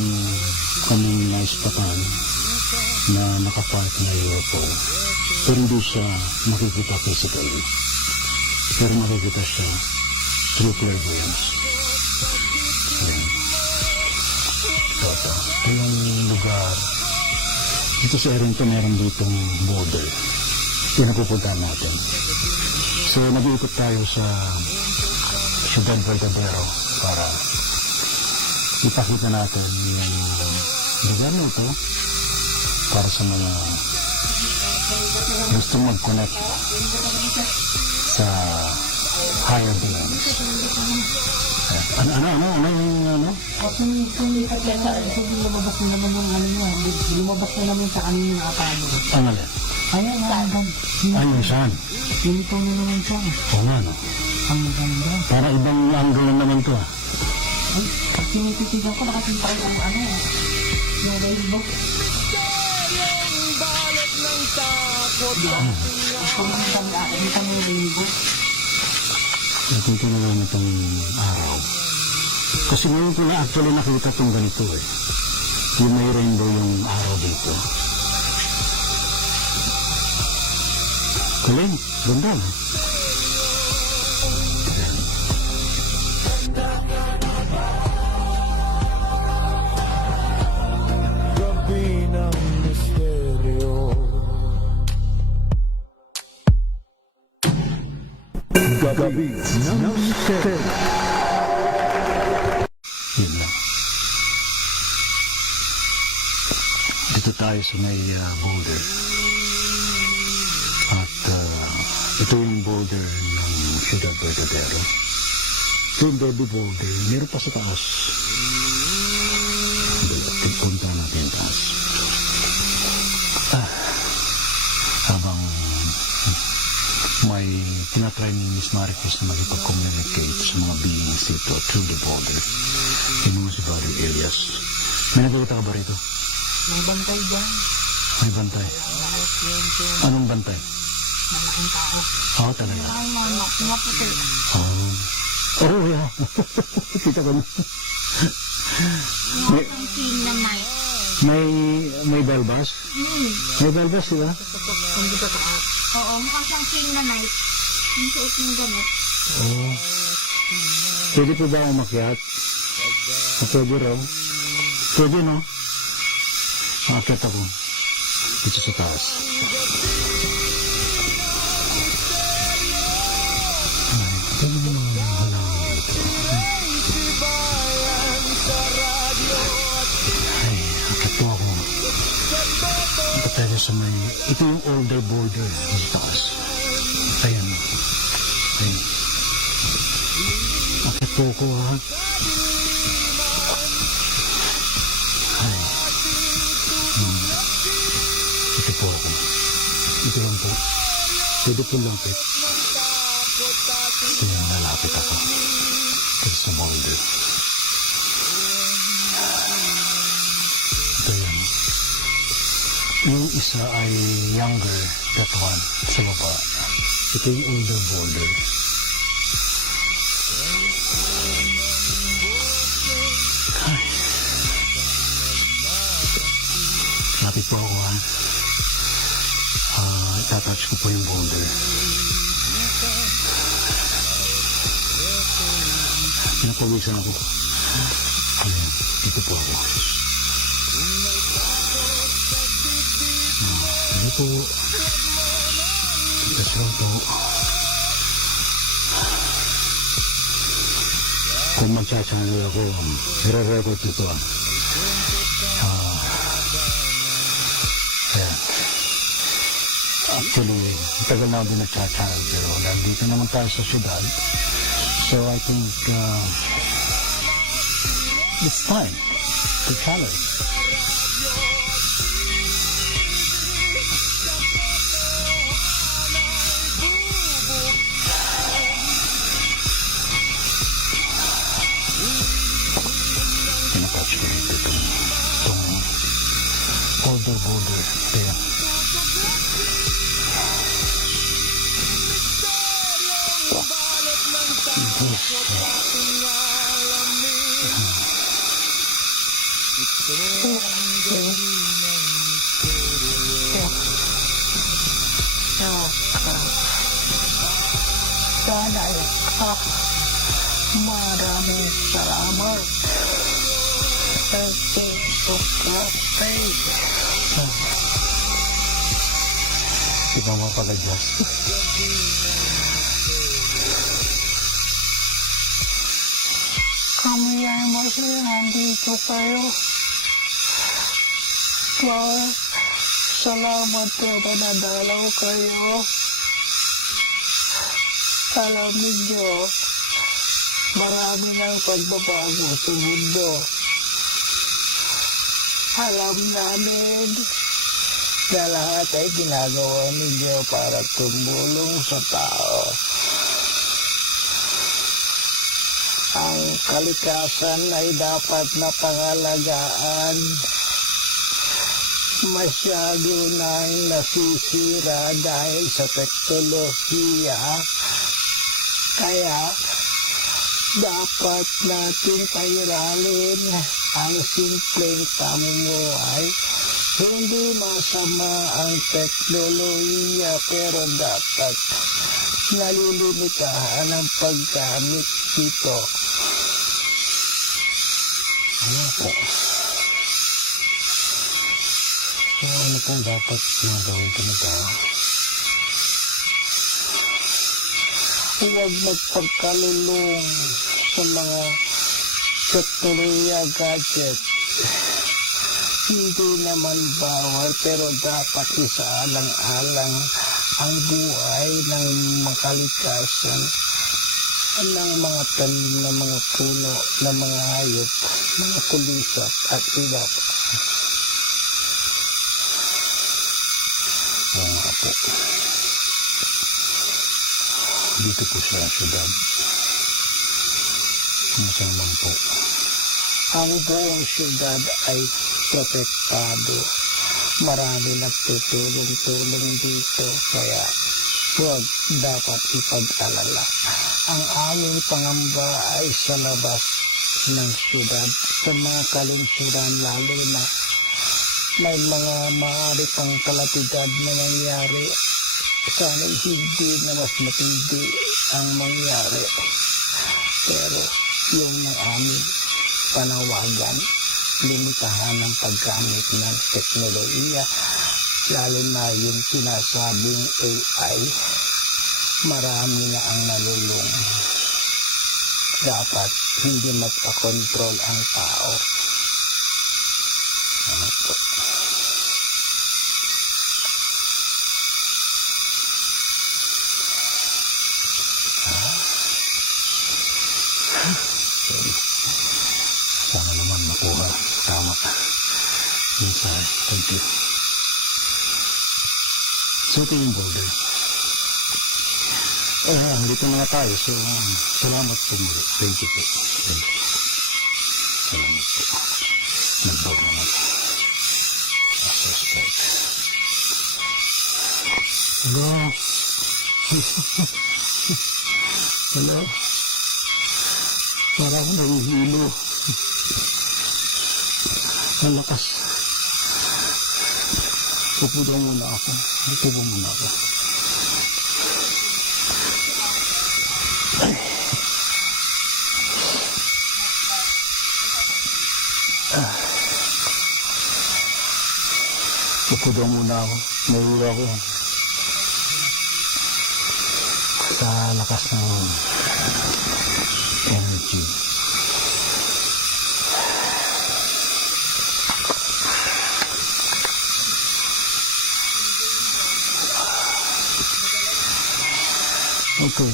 kaming naispatan na nakapark na UFO. Pero hindi siya makikita physically. Pero makikita siya through clairvoyance. Ayan. Ito yung lugar. Dito sa area ito, meron ditong border. Yung napupuntahan natin. So, nag-iikot tayo sa Ciudad Verdadero para ipakita natin yung lugar na ito para sa mga gusto mag-connect sa higher beings. Ano yung Kung lipat yan sa lumabas na naman yung ano niya, lumabas na naman sa kanina yung apado. ano yan? Ayan, ang ganda. Ay, yung saan? Ganito na naman siya. Oo nga, no? Ang ganda. Para ibang angle lang naman to, ah. Ay, pag tinititigan ko, nakatinta ko yung ano, yung rainbow. Kung hindi kami rainbow. Nakita na naman itong araw. Kasi ngayon ko na actually nakita itong ganito, eh. Yung may rainbow yung araw dito. Galing, ganda, no? Gabi ng misteryo. Gabi ng misteryo. Yun lang. Dito tayo sa may boulder. At ito yung boulder ng Ciudad Verdadero. Ito yung baby boulder. Meron pa sa taas. Punta natin yung taas. Habang may tinatry ni Miss Maricruz na magipag-communicate sa mga beings dito through the border. Yun naman si Father Elias. May nakikita ka ba rito? May bantay dyan. May bantay. Anong bantay? Oo, talaga. Ay, mama, maputi. Oh, yeah. Kita ko na. May, Ang king na night. may balbas? May balbas, di ba? Oo, mukha siyang king na night. Yung suot ng gamit. Oo. Pwede po ba umakyat? Pwede raw. Pwede, no? Maakyat ako. Dito sa taas. Ito naman ang halaman dito. Ay, akit po ako. Ito tayo sa may... Ito yung older border sa taas. Ayan. Ayan. Akit po ako, ha? Ay. Ito po ako. Ito lang po. Pwede po lapit. Ito yung lalapit ako. Ito sa boulder. Ito yan. Yung isa ay younger, that one, sa baba. Ito yung older boulder. Ay. Lapit po ako, ha? Itatouch ko po yung boulder. Pinapawisan ako. Ayan, dito po ako. Ano po? That's all po. Kung magcha-channel ako, i-record ito. Ayan. Actually, tagal na din nagcha-channel pero nandito naman tayo sa syudad. So I think it's time to challenge. Tinatouch ko rin itong older border. Kaya Gusto. Sana maraming salamat. Ikaw mo pala, Diyos. Kami ay masaya nandito kayo. Salamat po na nadalaw kayo. Alam ninyo, marami ng pagbabago sa mundo. Alam namin na lahat ay ginagawa ninyo para tumulong sa tao. Ang kalikasan ay dapat na pangalagaan. Masyado nang nasisira dahil sa teknolohiya. Kaya dapat natin pairalin ang simpleng pamumuhay. Hindi masama ang teknolohiya pero dapat nalilimitahan ang paggamit dito. Ano po? So ano pong dapat gawin ko nito? Huwag magpagkalulong sa mga teknolohiya gadget. Hindi naman bawal pero dapat isaalang-alang ang buhay ng makalikasan ng mga tanim ng mga puno, ng mga hayop, mga kulisap at iba pa. Oo nga po. Dito po sa syudad. Kumusta naman po? Ang buong syudad ay protektado. Marami nagtutulong-tulong dito kaya huwag dapat ipag-alala. Ang aming pangamba ay sa labas ng syudad, sa mga kalungsuran lalo na may mga maaari pang kalatigan na nangyari. Sana hindi na mas matindi ang mangyari. Pero yung ng aming panawagan, limitahan ang paggamit ng teknolohiya, lalo na yung sinasabing AI, marami na ang nalulung. Dapat hindi magpakontrol ang tao. Ano po? Sana naman makuha. Tama. Inside. Thank you. So ito yung border. Dito na tayo. So, salamat po muli. Thank you po. Thank you. Salamat po. Nagbaw naman. Assistant. Hello. Hello. Para ako nahihilo. Ang lakas. Pupudo muna ako. Pupudo muna ako. Pupudo muna ako. Nahihilo ako. Sa lakas ng energy. Okay.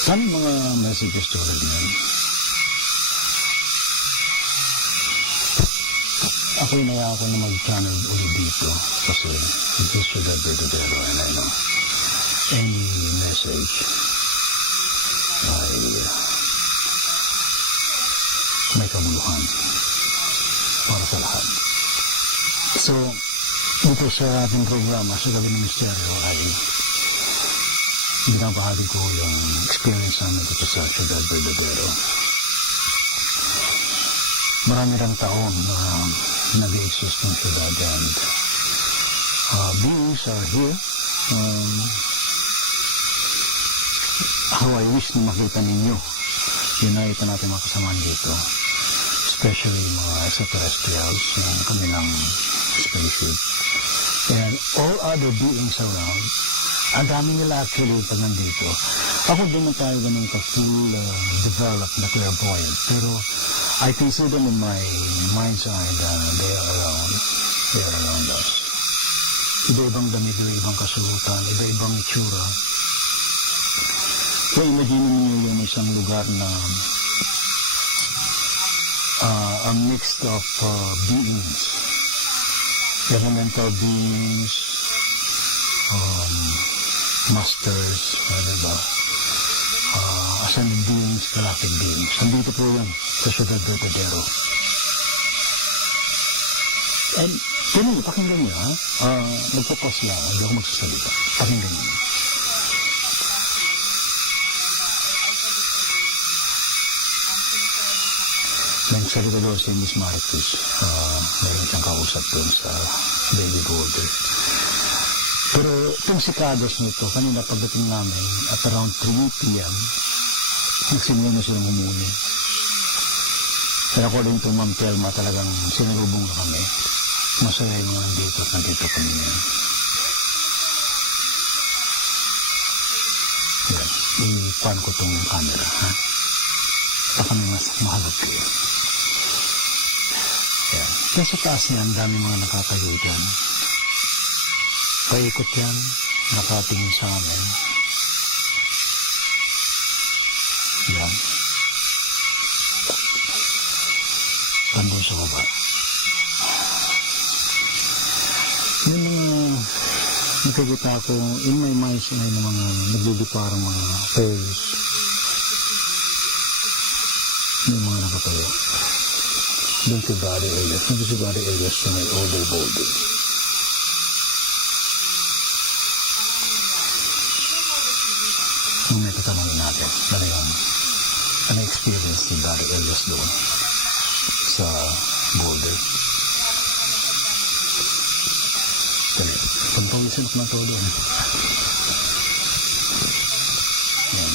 Saan mga messages tulad niyan? Ako'y naya ako na mag-channel ulit dito kasi ito sila verdadero and I know any message ay may kabuluhan para sa lahat. So, dito sa ating programa sa Gabi ng Misteryo ay binabahagi ko yung experience namin dito sa Ciudad Verdadero. marami-rang taon na nag-exist ng syudad and beings are here. How I wish na makita ninyo yung nakita natin mga kasamaan dito, especially mga extraterrestrials, yung kanilang spaceship and all other beings around. Ang dami nila actually pag nandito. Ako din na tayo ganun ka-full developed na clairvoyant, pero I can see them in my mind's eye that they are around us. Iba-ibang damit, iba-ibang kasuotan, iba-ibang itsura. So imagine niyo yung isang lugar na a mix of beings, elemental beings, masters, diba? Ascended beings, galactic beings. Nandito po yan sa Ciudad Vertedero. And ganun, pakinggan niyo, ha? Magpapos lang, hindi ako magsasalita. Pakinggan niyo. Nagsalita daw si Miss Maricruz. Meron siyang kausap doon sa Baby Boulder. Pero itong sikados nito, kanina pagdating namin at around 3 p.m., nagsimula na silang humuni. Pero according to Ma'am Telma, talagang sinarubong na kami. Masaya yung mga nandito at nandito kami ngayon. Yan, i-pan ko itong camera, ha? Baka may mas mahalap kayo. Yan. Kaya sa taas niyan, dami mga nakatayo dyan. Paikot yan, nakatingin sa amin. Yan. Pandun sa baba. Yung mga nakikita ko, in my mind, may mga nagliliparang mga fairies. May mga nakatayo. Doon si Barry Elias. Doon si Barry Elias na may older boulder. Nung may tatanungin natin, talagang experience ni Barry Elias doon sa boulder. Dali, pagpawisin ako ng todo doon. Yan.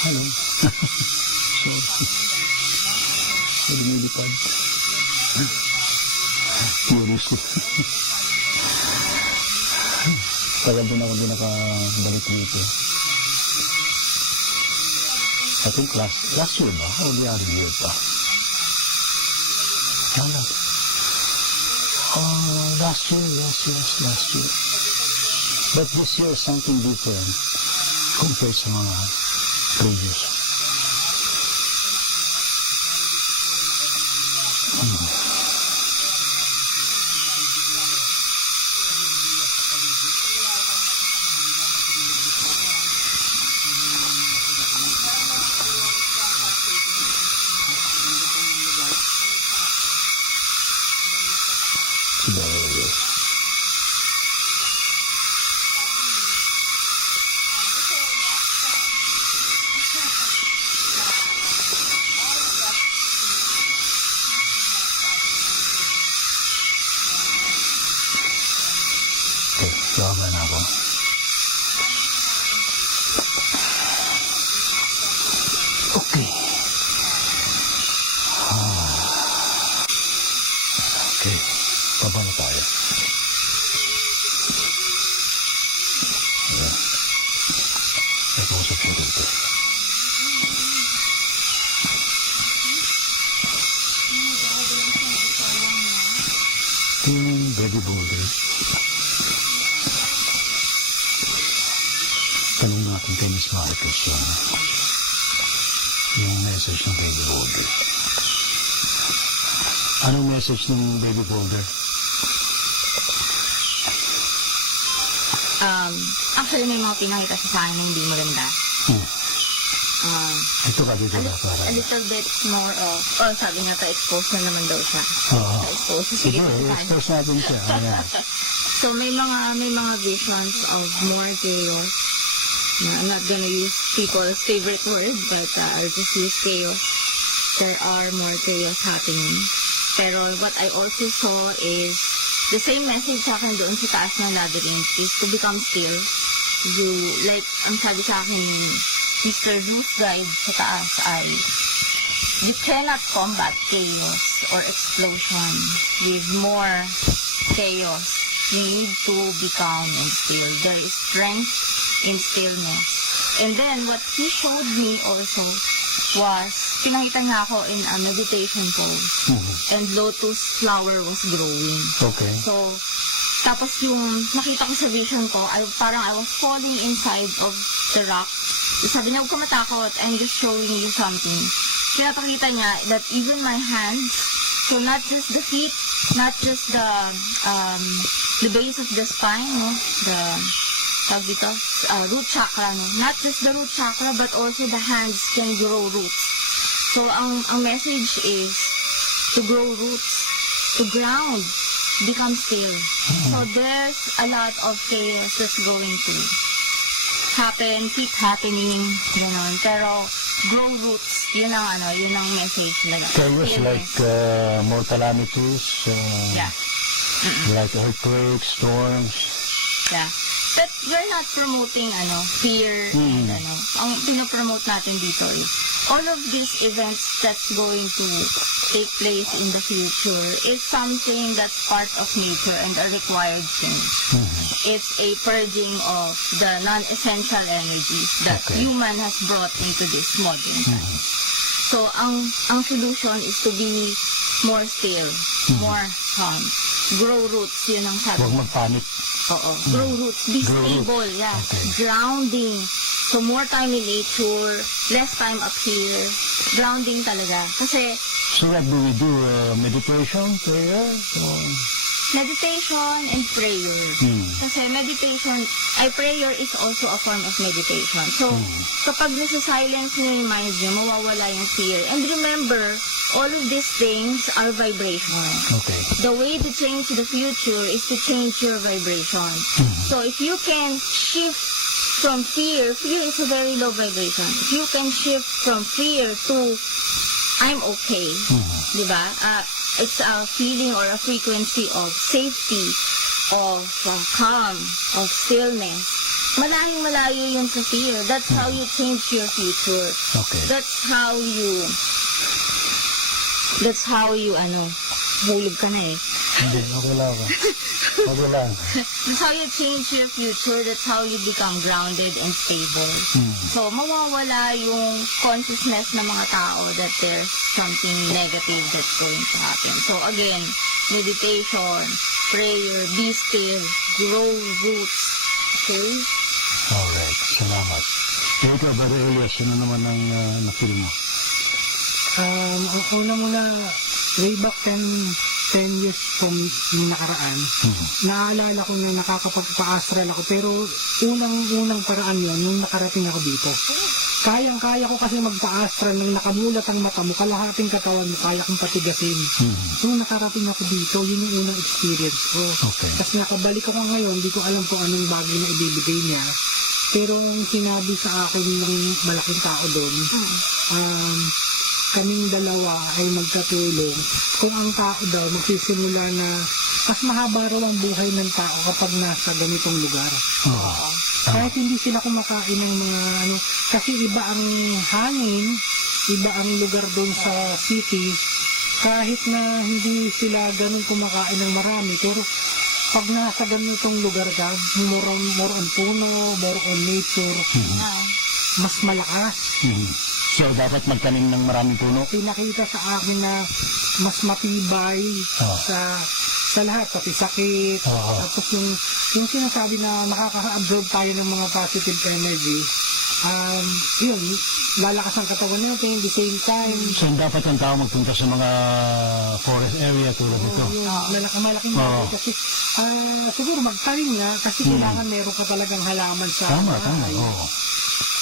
Hello. Sorry. Lumilipad. Curiously. Tagal din ako din nakabalik dito. I think last year ba? O the other year pa? Last year, yes, last year. But this year is something different compared sa mga previous. Baba na ako. Okay. Okay. Baba na tayo. Ayan. Nakausap ko dito. Yung Baby Boulder. Tanong natin kay Miss Maricruz yung message ng Baby Boulder. Anong message ng Baby Boulder? Actually, may mga pinakita siya sa akin na hindi maganda. Ito ka dito na para. A little bit more of, sabi niya, pa-expose na naman daw siya. Oo. Pa-expose. Sige, expose natin siya. Ayan. So, may mga visions of more chaos. I'm not gonna use people's favorite word, but I'll just use chaos. There are more chaos happening. Pero what I also saw is the same message sa akin doon sa taas ng labyrinth is to become still. You, like, ang sabi sa akin ni Mr. Zeus guide sa taas ay, you cannot combat chaos or explosion with more chaos. You need to be calm and still. There is strength in stillness. And then, what he showed me also was, pinakita niya ako in a meditation pose. And lotus flower was growing. Okay. So, tapos yung nakita ko sa vision ko, parang I was falling inside of the rock. Sabi niya, huwag ka matakot, I'm just showing you something. Pinapakita niya that even my hands, so not just the feet, not just the base of the spine, no? The root chakra, no? Not just the root chakra, but also the hands can grow roots. So, ang message is to grow roots, to ground, become still. So, there's a lot of chaos that's going to happen, keep happening, gano'n. Pero, grow roots, yun ang message talaga. Chaos like more calamities, Yeah. like earthquakes, storms. Yeah. But we're not promoting fear and ang pinopromote natin dito is all of these events that's going to take place in the future is something that's part of nature and a required thing. It's a purging of the non-essential energies that human has brought into this modern time. So ang solution is to be more still, more calm. Grow roots, yun ang sabi. Huwag magpanik. Oo. Grow roots. Be Grow stable. roots. Yeah. Okay. Grounding. So, more time in nature, less time up here. Grounding talaga. Kasi, So what do we do? Meditation, prayer? meditation and prayer. Kasi prayer is also a form of meditation. So, kapag nasa-silence nyo yung mind nyo, mawawala yung fear. And remember, all of these things are vibration. Okay. The way to change the future is to change your vibration. So if you can shift from fear is a very low vibration. If you can shift from fear to I'm okay, diba? It's a feeling or a frequency of safety, of calm, of stillness. Malayong-malayo yun sa fear. That's how you change your future. Okay. That's how you hulog ka na eh. Hindi, okay lang ako. Okay lang. That's how you change your future. That's how you become grounded and stable. So, mawawala yung consciousness ng mga tao that there's something negative that's going to happen. So, again, meditation, prayer, be still, grow roots. Okay? Alright, salamat. Ikaw, Brother Elias, ano naman ang na-feel mo? Ang una muna, way back 10 years from yung nakaraan, naalala ko na nakakapagpa-astral ako, pero unang paraan yun, nung nakarating ako dito. Kayang-kaya ko kasi magpa-astral nung nakamulat ang mata mo, kalahating katawan mo, kaya kong patigasin. Nung nakarating ako dito, yun yung unang experience ko. Okay. Tapos nakabalik ako ngayon, hindi ko alam kung anong bagay na ibibigay niya. Pero sinabi sa akin ng malaking tao doon, kaming dalawa ay magkatulong kung ang tao daw magsisimula na mas mahaba raw ang buhay ng tao kapag nasa ganitong lugar. Kahit hindi sila kumakain ng mga kasi iba ang hangin, iba ang lugar doon sa city, kahit na hindi sila ganun kumakain ng marami, pero pag nasa ganitong lugar ka, more on puno, more on nature, mas malakas. So, dapat magtanim ng maraming puno? Pinakita sa akin na mas matibay sa lahat, pati sakit. Tapos yung sinasabi na makaka-absorb tayo ng mga positive energy, yun, lalakas ang katawan natin at the same time. So, dapat ang tao magpunta sa mga forest area tulad nito? Malaking bagay kasi siguro magtanim nga kasi kailangan meron ka talagang halaman sa bahay.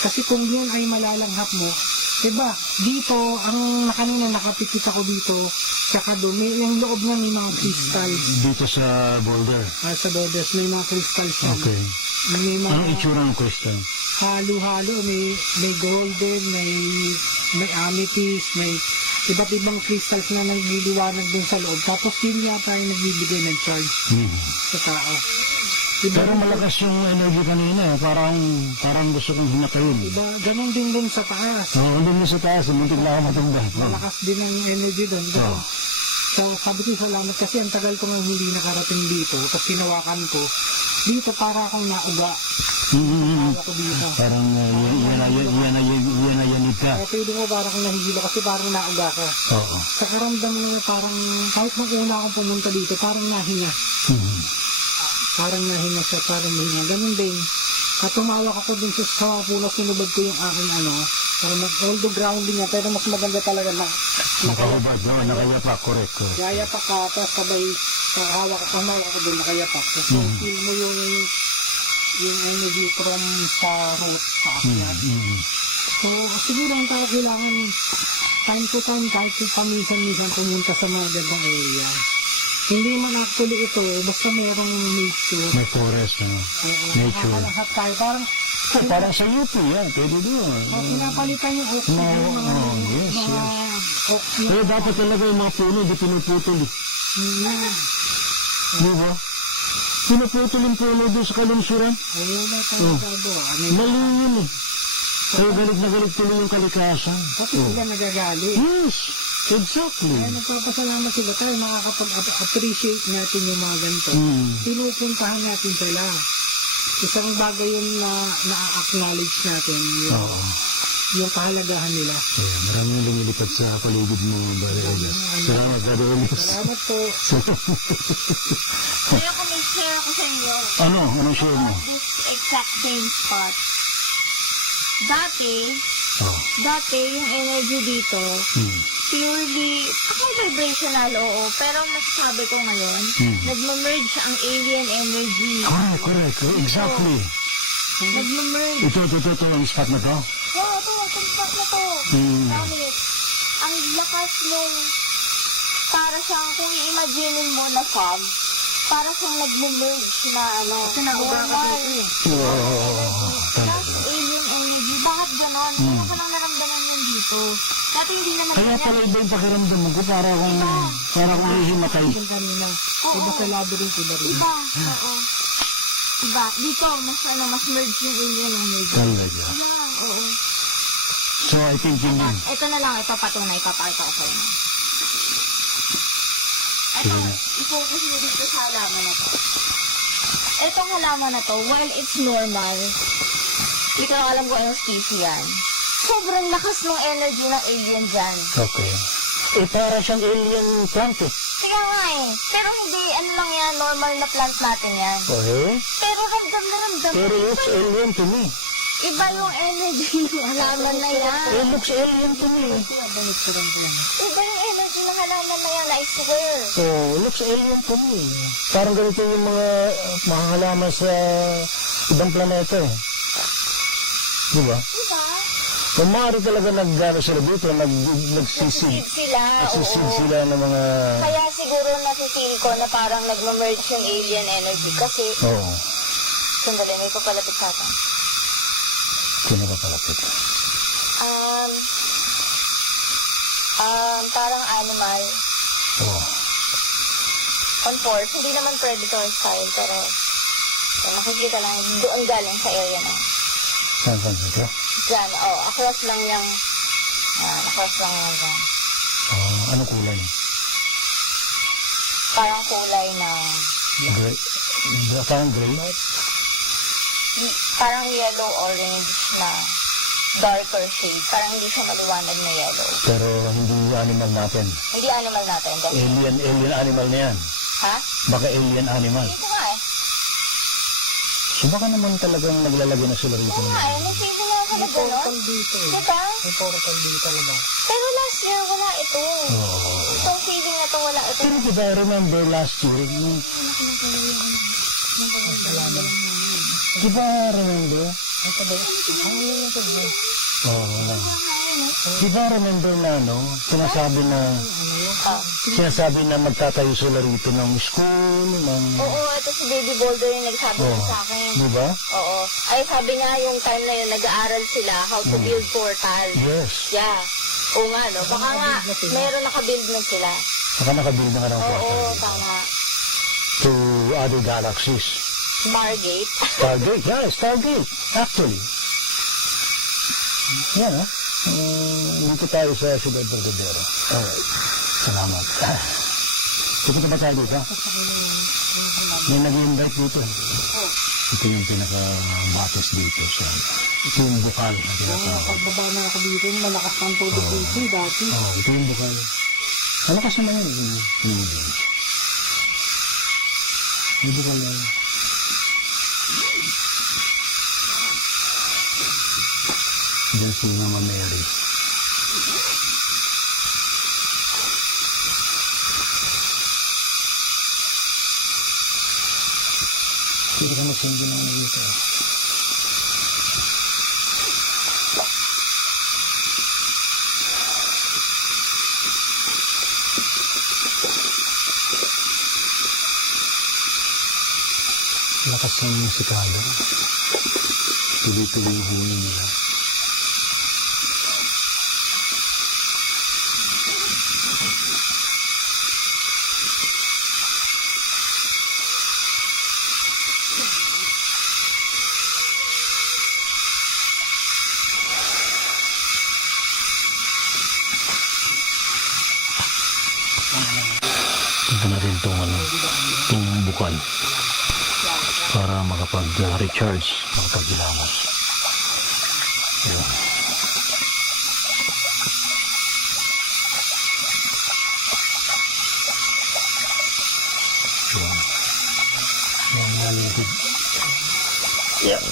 Kasi kung yun ay malalanghap mo, diba, dito, ang kanina nakapikit ako dito, saka dumi, yung loob niya may mga crystals. Dito sa boulder? Sa borders, may mga crystals. Okay. May mga, Anong itsura ng crystal? halo-halo. May golden, may amethyst, may iba't ibang crystals na nagliliwanag dun sa loob. Tapos yun yata yung nagbibigay ng charge sa tao. Pero malakas yung energy kanina eh. Parang gusto kong hinatayin. Ganon din dun sa taas. Oo, doon sa taas, muntik lang ako matanda. Malakas din ang energy dun. Oo. So, sabi ko salamat kasi ang tagal ko nga hindi nakarating dito. Tapos hinawakan ko. Dito para akong nauga. Hawak ko dito. Parang yan na yanit ka. Kaya pwede mo parang nahihilo kasi parang nauga ka. Oo. Sa karamdam mo na parang kahit nung una akong pumunta dito, parang nahinga. Parang nahinga siya, parang nahinga. Ganun din. At tumawak ako din sa puno, sinubad ko yung aking parang although grounding nga, pero mas maganda talaga na Nakahubad, no? Nakayapak, correct. yayapak ka, tapos sabay hawak ako din, nakayapak. So, feel mo yung energy from sa root, sa akyat. So, siguro ang tao kailangan time to time, kahit yung paminsan-minsan pumunta sa mga gandang area. Hindi man actually ito, basta merong nature. May forest, ano? Nature. Nakalahat tayo, Parang sa UP yan, pwede doon. pinapalitan yung oxygen. Yes. Oxygen. Pero dapat talaga yung mga puno, di pinuputol. Di ba? Pinuputol yung puno doon sa kalungsuran. Ayun na talaga doon. Mali yun eh. Kaya galit na galit tuloy yung kalikasan. Pati sila nagagali. Yes, exactly. Kaya nagpapasalamat sila tayo, makakapag-appreciate natin yung mga ganito. Pinupuntahan natin sila. Isang bagay yun na na-acknowledge natin yung kahalagahan nila. Yeah, maraming lumilipad sa paligid mo, Brother Elias. Salamat, Brother Elias. Salamat po. Kaya kung may share ako sa inyo, Anong share mo? this exact same spot. Dati yung energy dito, purely, vibrational, oo. Pero masasabi ko ngayon, nagmamerge ang alien energy. Correct. Exactly. Nagmamerge. Ito ang spot na to. Oo, itong spot na to. Gamit. Ang lakas nung, para siyang, kung i-imagine mo na fog, para siyang nagmamerge na normal. Plus alien energy. Bakit ganon? Kaya ko lang naramdaman yun dito. Dati hindi naman Kaya pala iba yung pakiramdam ko, para akong hihimatay. Yung kanina, iba sa labyrinth, iba rin. Iba, oo. Iba. Dito, mas merge yung alien energy. Talaga. Oo. So I think yun yun. Ito na lang, ipapatunay, ipapakita ko sa'yo. Ito, i-focus mo dito sa halaman na to. Itong halaman na to, while it's normal, hindi ko lang alam kung anong species yan. Sobrang lakas ng energy ng alien dyan. Okay. Para siyang alien plant eh. Kaya nga eh. Pero hindi, ano lang yan, normal na plant natin yan. Okay. Pero ramdam na ramdam. Pero it's alien to me. Iba yung energy ng halaman na yan. It looks alien to me. Iba yung energy ng halaman na yan, I swear. Oh, it looks alien to me. Parang ganito yung mga halaman sa ibang planeta eh. Diba? Diba? Kung maaari talaga nag-gano sila dito, nagsisid sila ng mga... Kaya siguro nasisili ko na parang nagmamerge yung alien energy kasi... Oo. Sandali, may papalapit sa akin. Sino ba palapit? Parang animal. Oo. On force, hindi naman predator style, pero nakikita lang, doon galing sa area na. Saan dito? Diyan, across lang yung, across lang yung dyan. Ano kulay? Parang kulay ng, Gray? Parang gray? parang yellow orange na darker shade. Parang hindi siya maliwanag na yellow. Pero hindi animal natin. Hindi animal natin. Alien animal na yan. Ha? Baka alien animal. Ito nga eh. So baka naman talagang naglalagay na sila rito. Oo nga eh. May season na ako na gano'n. dito eh. Diba? May portal dito talaga. Pero last year, wala ito. Itong season na to, wala ito. Pero diba, I remember last year, diba remember? Oo, wala. Di ba remember na sinasabi na magtatayo sila rito ng school, ng... Oo, ito si Baby Boulder yung nagsabi Oo. sa akin. Di ba? Oo. Ay, sabi nga yung time na yun, nag-aaral sila how to build portal. Yes. Yeah. Oo nga, no? Baka nga, meron nakabuild na sila. Baka nakabuild na nga ng Oo, portal tama. to other galaxies. Stargate. Stargate, yeah, Stargate, actually. Yan, ha? Dito tayo sa Ciudad Verdadero. Alright. Salamat. Sige ba tayo dito? May nag-invite dito. Ito yung pinaka-batis dito. Ito yung bukal. Pagbaba na ako dito, malakas ng tubig dito dati. Ito yung bukal. Malakas naman yun. May bukal yan. Diyan si Mama Mary. Hindi ka mag-sindi na dito. Lakas ng musikado. Tuloy-tuloy yung huni nila. Tignan natin itong bukal para makapag-recharge, makapag-ilamos. Ayan. Ayan. Ayan, naligid. Ayan.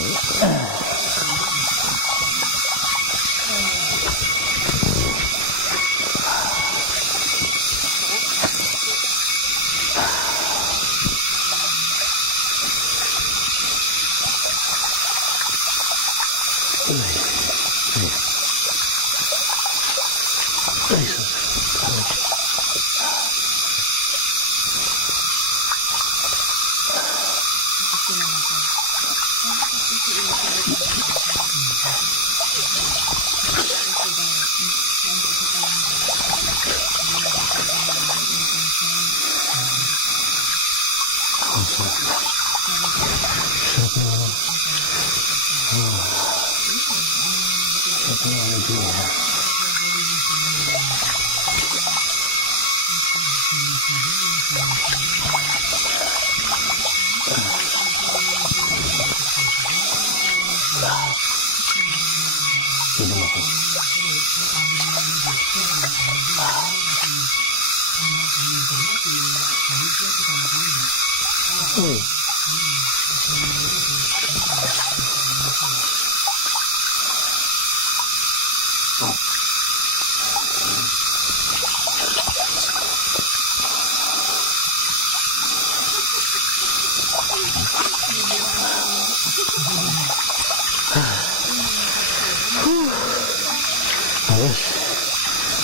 Ayos.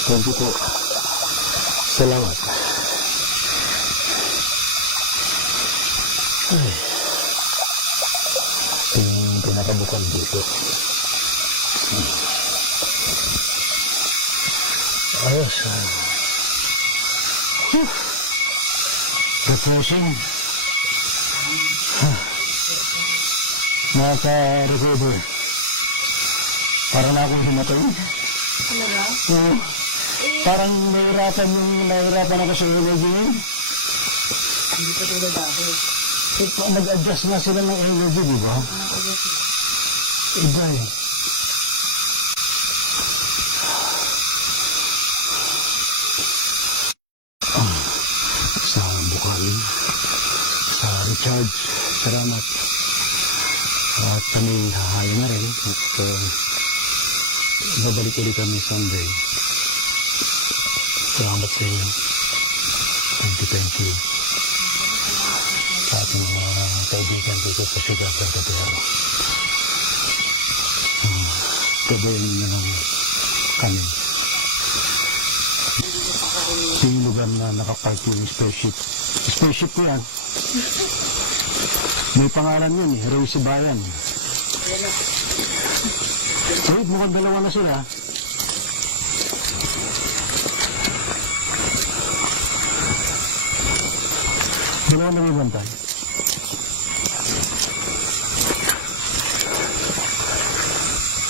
Thank you po. Salamat. Ay. Ito yung pinakabukal dito. Ayos. Refreshing. Nakaka-recover. Para na akong himatay. Talaga? Oo. Parang nahirapan ako sa energy ngayon. Hindi pa tulad dati. Nag-adjust na sila ng energy, di ba? Iba eh. Sa bukal, sa recharge, salamat. At kami hahayo na rin. At babalik ulit kami someday. Salamat sa inyo. Thank you. Sa ating mga kaibigan dito sa Ciudad Verdadero. Gabayan niyo ng kami. Ito yung lugar na nakapark yung spaceship. Spaceship ko yan. May pangalan yun eh, Roy Sibayan. Wait, mukhang dalawa na sila. Dalawa na may bantay.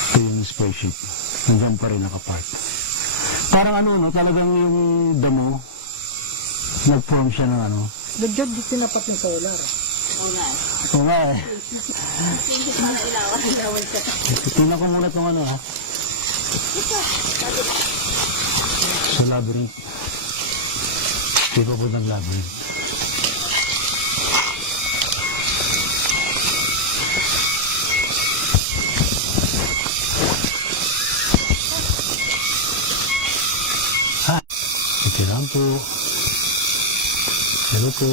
Ito yung spaceship. Hanggang pa rin nakapark. Parang ano, no? Talagang yung damo, nag-form siya ng ano. Nagyod di tinapat ng solar. Oo nga eh. Tingnan ko muna itong ano ha. Sa labyrinth. Tingnan ko ng labyrinth. Ha! Ito lang po. Hello po.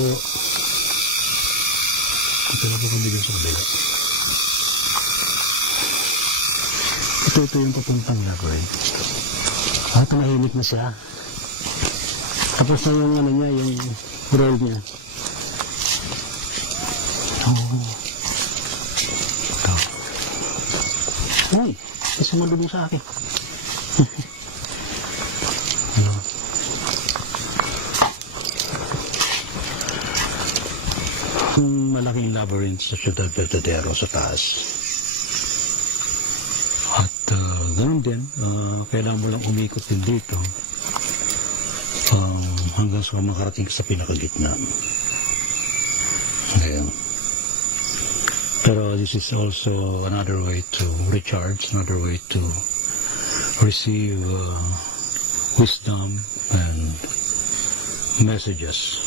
Ito na po kami dun sa kabila. Ito yung papuntang labyrinth. Tumahimik na siya. Tapos na yung ano niya, yung roll niya. Ito. Uy, may sumalubong sa akin. Ano? Malaking labyrinth sa Ciudad Verdadero sa taas. At ganun din, kailangan mo lang umikot din dito hanggang sa makarating ka sa pinakagitna. Ayan. Pero this is also another way to recharge, another way to receive wisdom and messages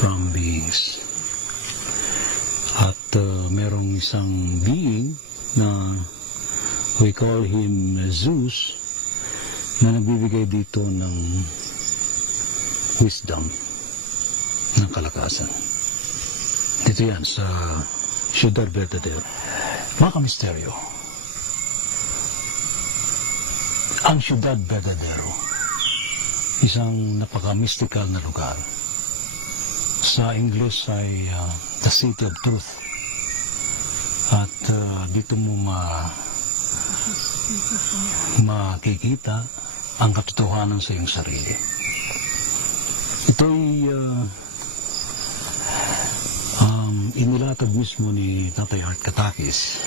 from beings. At merong isang being na we call him Zeus na nagbibigay dito ng wisdom, ng kalakasan. Dito yan sa Ciudad Verdadero. Mga kamisteryo, ang Ciudad Verdadero, isang napaka-mystical na lugar. Sa English ay the City of Truth. At dito mo makikita ang katotohanan sa iyong sarili. Ito'y inilatag mismo ni Tatay Art Katakis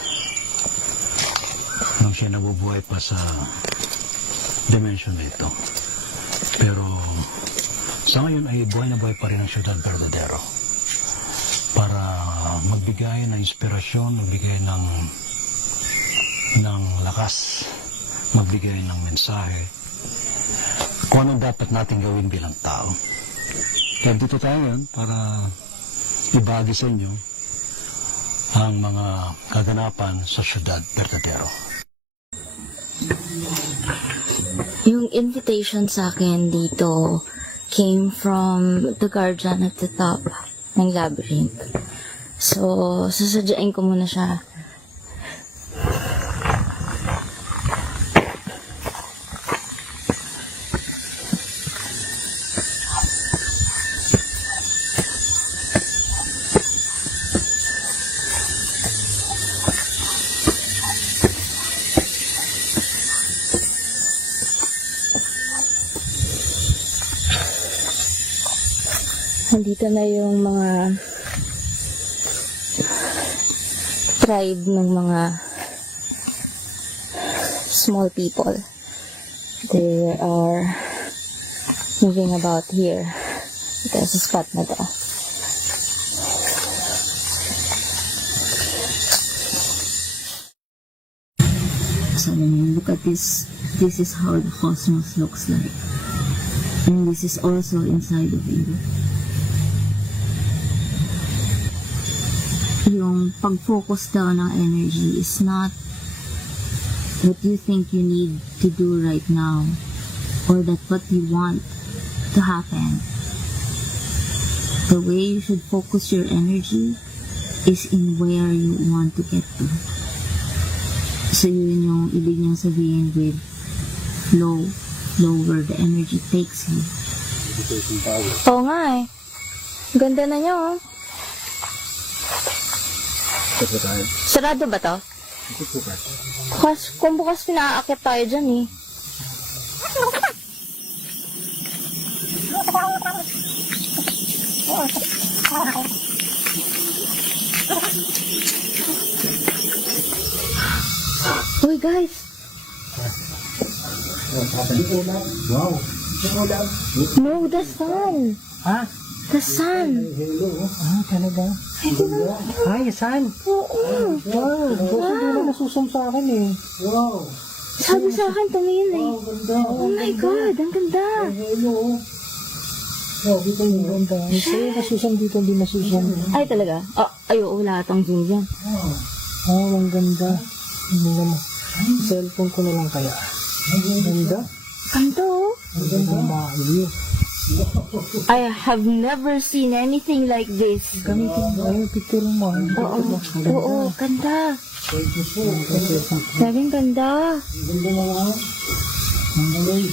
nung siya nabubuhay pa sa dimension na ito. Pero sa ngayon ay buhay na buhay pa rin ang Ciudad Verdadero para magbigay ng inspirasyon, magbigay ng lakas, magbigay ng mensahe kung anong dapat natin gawin bilang tao. Kaya dito tayo yan para ibahagi sa inyo ang mga kaganapan sa Ciudad Verdadero. Yung invitation sa akin dito came from the guardian at the top ng labyrinth. So, sasadyain ko muna siya. Nandito na yung mga tribe ng mga small people. They are moving about here. Ito sa spot na to. So when you look at this, this is how the cosmos looks like. And this is also inside of you. Yung pag-focus daw ng energy is not what you think you need to do right now or that what you want to happen. The way you should focus your energy is in where you want to get to. So yun yung ibig niyang sabihin with flow where the energy takes you. Oo nga eh. Ganda na niya oh. Sarado ba to? Kung bukas pinaaakit tayo dyan eh. Uy guys! No, the sun! Ha? The sun! Ah, talaga? Ay, saan? Oo! Wow, hindi na nasusum sa akin eh. Wow. Sabi sa akin, tumingin eh. Ganda. Oh my God, ang ganda! Hello. Wow, dito yung ganda. Sa'yo nasusum dito, hindi nasusum. Ay talaga? Ay oo, lahat ang zoom dyan. Oh, ang ganda. Ang ganda. Cellphone ko na lang kaya. Ang ganda. Ganda oh! Ang ganda. View. I have never seen anything like this. Gamitin mo. Ay, picture mo. Oo, ganda. Sabing ganda. Ganda na lang. Ang ganda.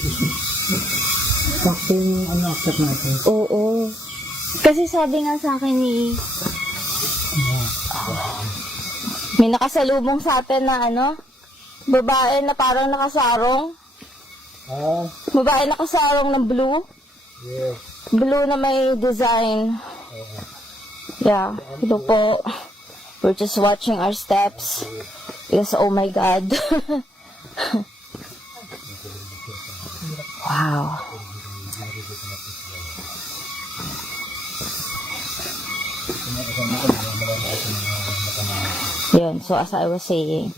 Sakto yung accept natin. Oo. Kasi sabi nga sa akin ni... May nakasalubong sa atin na babae na parang nakasarong. Babae nakasarong ng blue. Yeah. Blue na may design. Yeah. Ito po. We're just watching our steps. Because, oh my God. Wow. Yun. So, as I was saying,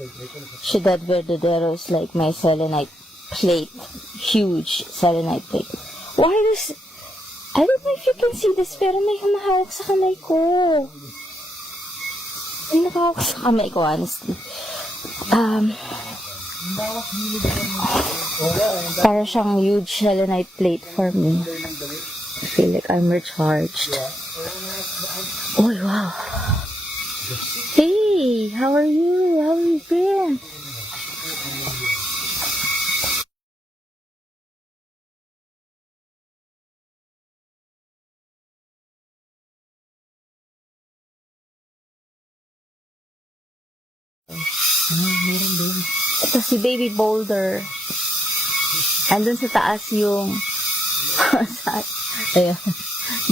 Ciudad Verdadero is like my selenite plate. Huge selenite plate. Why does... I don't know if you can see this, pero may humahawak sa kamay ko. May nakahawak sa kamay ko, honestly. Para siyang huge selenite plate for me. I feel like I'm recharged. Oh, wow. Hey, how are you? How have you been? Ito si Baby Boulder. Andun sa taas yung ayun.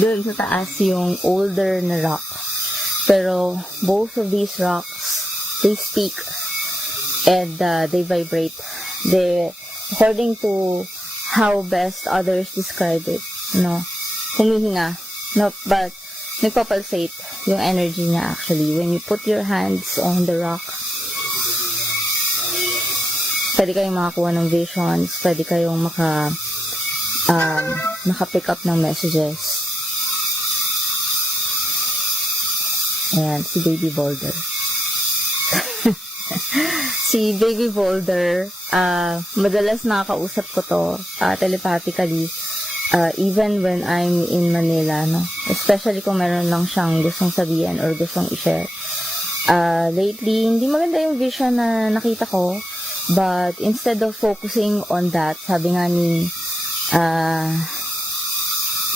Doon sa taas yung older na rock. Pero both of these rocks, they speak and they vibrate. They, according to how best others describe it, humihinga. No, but nagpapulsate yung energy niya actually. When you put your hands on the rock, pwede kayong makakuha ng visions, pwede kayong maka-pick up ng messages. Ayan, si Baby Boulder. Si Baby Boulder, madalas nakakausap ko to telepathically, even when I'm in Manila, no? Especially kung meron lang siyang gustong sabihin or gustong i-share. Lately, hindi maganda yung vision na nakita ko, but instead of focusing on that, sabi nga ni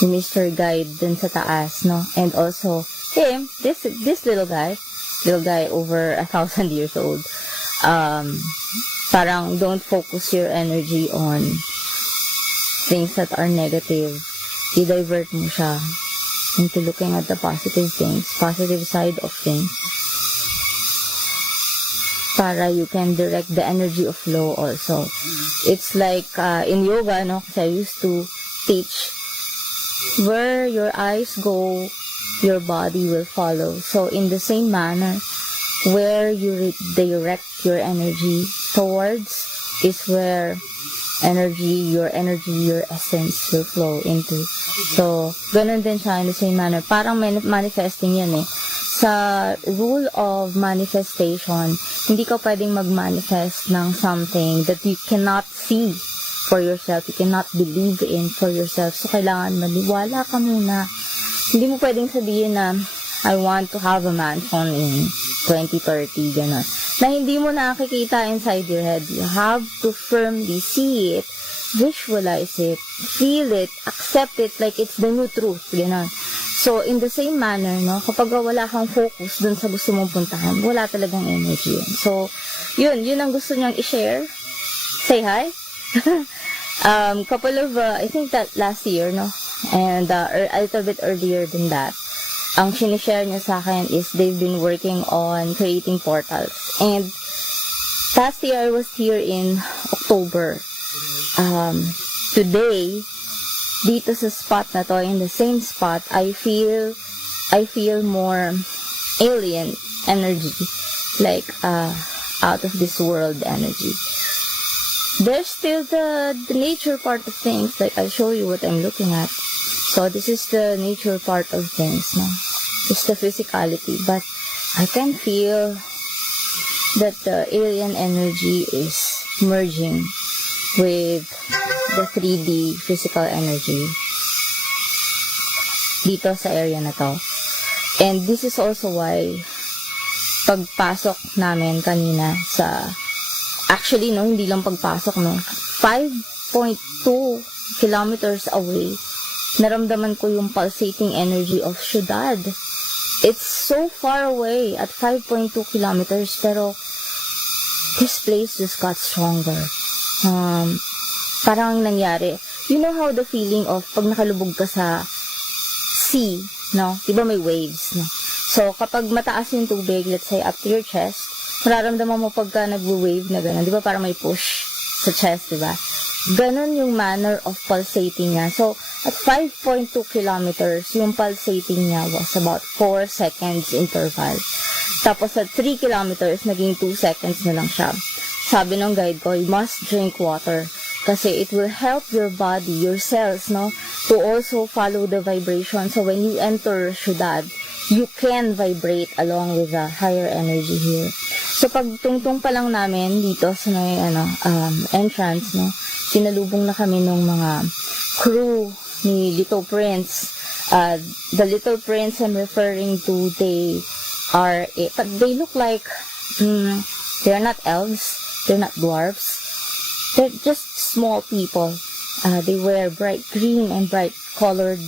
Mr. Guide dun sa taas, no? And also, him, this little guy over 1,000 years old, parang don't focus your energy on things that are negative. I-divert mo siya into looking at the positive things, positive side of things, para you can direct the energy of flow also. It's like in yoga, no? Kasi I used to teach, where your eyes go, your body will follow. So in the same manner, where you direct your energy towards is where your essence will flow into. So, ganun din siya in the same manner. Parang manifesting yan eh. Sa rule of manifestation, hindi ka pwedeng mag-manifest ng something that you cannot see for yourself, you cannot believe in for yourself. So, kailangan maniwala ka muna. Hindi mo pwedeng sabihin na, I want to have a mansion in 2030, gano'n. Na hindi mo nakikita inside your head. You have to firmly see it, visualize it, feel it, accept it like it's the new truth, gano'n. So, in the same manner, no, kapag wala kang focus dun sa gusto mong puntahan, wala talagang energy yun. So, yun ang gusto niyang i-share. Say hi. Couple of, I think that last year, no, and a little bit earlier than that, ang sinishare niya sa akin is they've been working on creating portals. And last year, I was here in October. Today, dito sa spot na to, in the same spot, I feel more alien energy, like out of this world energy. There's still the nature part of things, like I'll show you what I'm looking at. So this is the nature part of things, no? It's the physicality, but I can feel that the alien energy is merging with the 3D physical energy dito sa area na to. And this is also why pagpasok namin kanina sa, actually no, hindi lang pagpasok, no, 5.2 kilometers away, naramdaman ko yung pulsating energy of Ciudad. It's so far away at 5.2 kilometers, pero this place just got stronger. Parang nangyari. You know how the feeling of pag nakalubog ka sa sea, no? Diba may waves, no? So, kapag mataas yung tubig, let's say up to your chest, mararamdaman mo pagka nag-wave na gano'n. Diba parang may push sa chest, diba? Ganon yung manner of pulsating niya. So, at 5.2 kilometers, yung pulsating niya was about 4 seconds interval. Tapos at 3 kilometers, naging 2 seconds na lang siya. Sabi ng guide ko, you must drink water. Kasi it will help your body, your cells, no, to also follow the vibration. So when you enter Ciudad, you can vibrate along with the higher energy here. So pag tungtong pa lang namin dito sa may entrance, no, sinalubong na kami ng mga crew ni Little Prince. The Little Prince I'm referring to, but they look like they're not elves, they're not dwarfs. They're just small people. They wear bright green and bright colored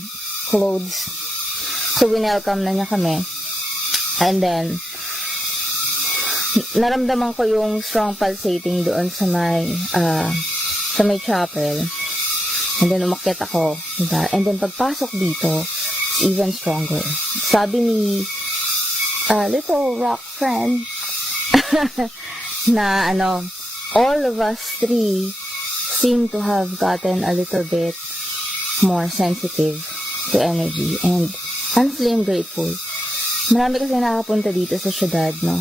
clothes. So, winelcome na niya kami. And then, naramdaman ko yung strong pulsating doon sa may chapel. And then, umakyat ako. And then, pagpasok dito, it's even stronger. Sabi ni Little Rock Friend na all of us three seem to have gotten a little bit more sensitive to energy, and honestly, I'm grateful. Marami kasi nakapunta dito sa Ciudad, no?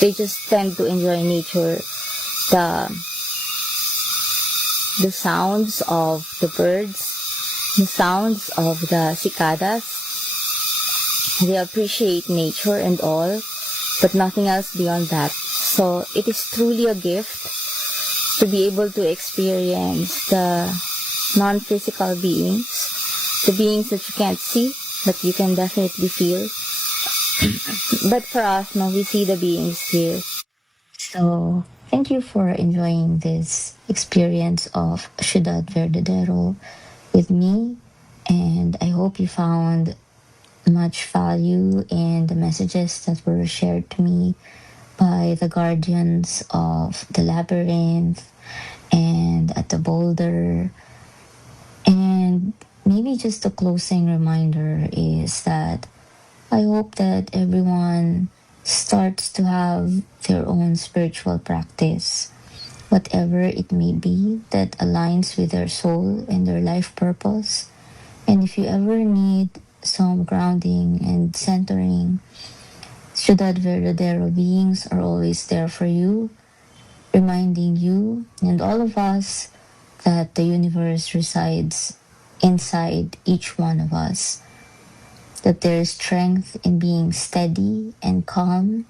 They just tend to enjoy nature, the sounds of the birds, the sounds of the cicadas. They appreciate nature and all, but nothing else beyond that. So, it is truly a gift to be able to experience the non-physical beings, the beings that you can't see, but you can definitely feel. But for us, no, we see the beings here. So, thank you for enjoying this experience of Ciudad Verdadero with me, and I hope you found much value in the messages that were shared to me by the guardians of the labyrinth and at the boulder. And maybe just a closing reminder is that I hope that everyone starts to have their own spiritual practice, whatever it may be, that aligns with their soul and their life purpose. And if you ever need some grounding and centering, Ciudad Verdadero beings are always there for you, reminding you and all of us that the universe resides inside each one of us, that there is strength in being steady and calm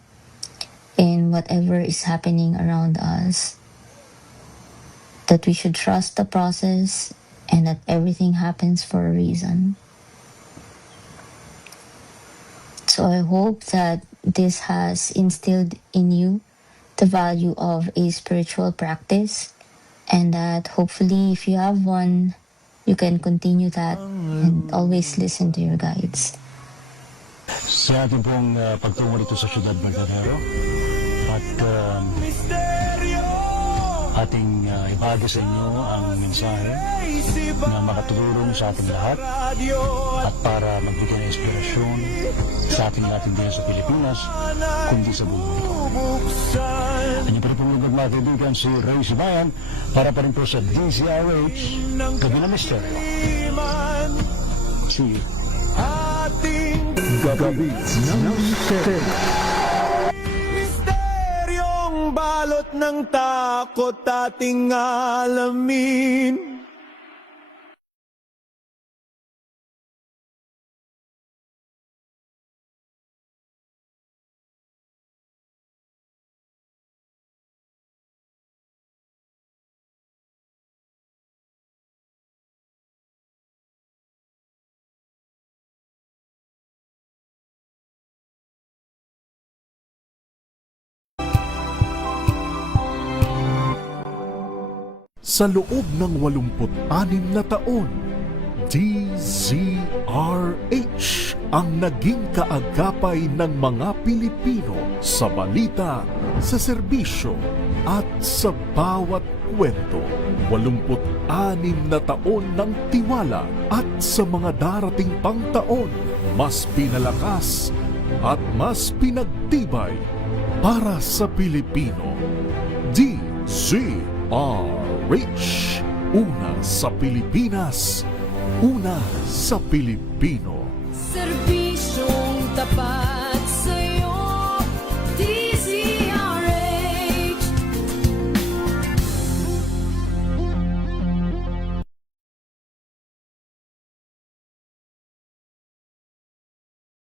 in whatever is happening around us, that we should trust the process and that everything happens for a reason. So So I hope that this has instilled in you the value of a spiritual practice, and that hopefully if you have one, you can continue that and always listen to your guides. Sa ating pong pagtungo dito sa Ciudad Verdadero at ating ibahagi sa inyo ang mensahe na makatulong sa ating lahat at para magbigay ng inspirasyon sa ating lahat, hindi sa Pilipinas kundi sa buong mundo. Ang inyong pagpapalugod mga kaibigan, si Ray Sibayan, para pa rin po sa DZRH Gabi ng Misteryo. See you. Gabi ng Misteryo. Misteryong balot ng takot ating alamin. Sa loob ng 86 na taon, DZRH ang naging kaagapay ng mga Pilipino sa balita, sa serbisyo at sa bawat kwento. 86 na taon ng tiwala at sa mga darating pang taon, mas pinalakas at mas pinagtibay para sa Pilipino. DZRH, una sa Pilipinas, una sa Pilipino. Serbisyong tapat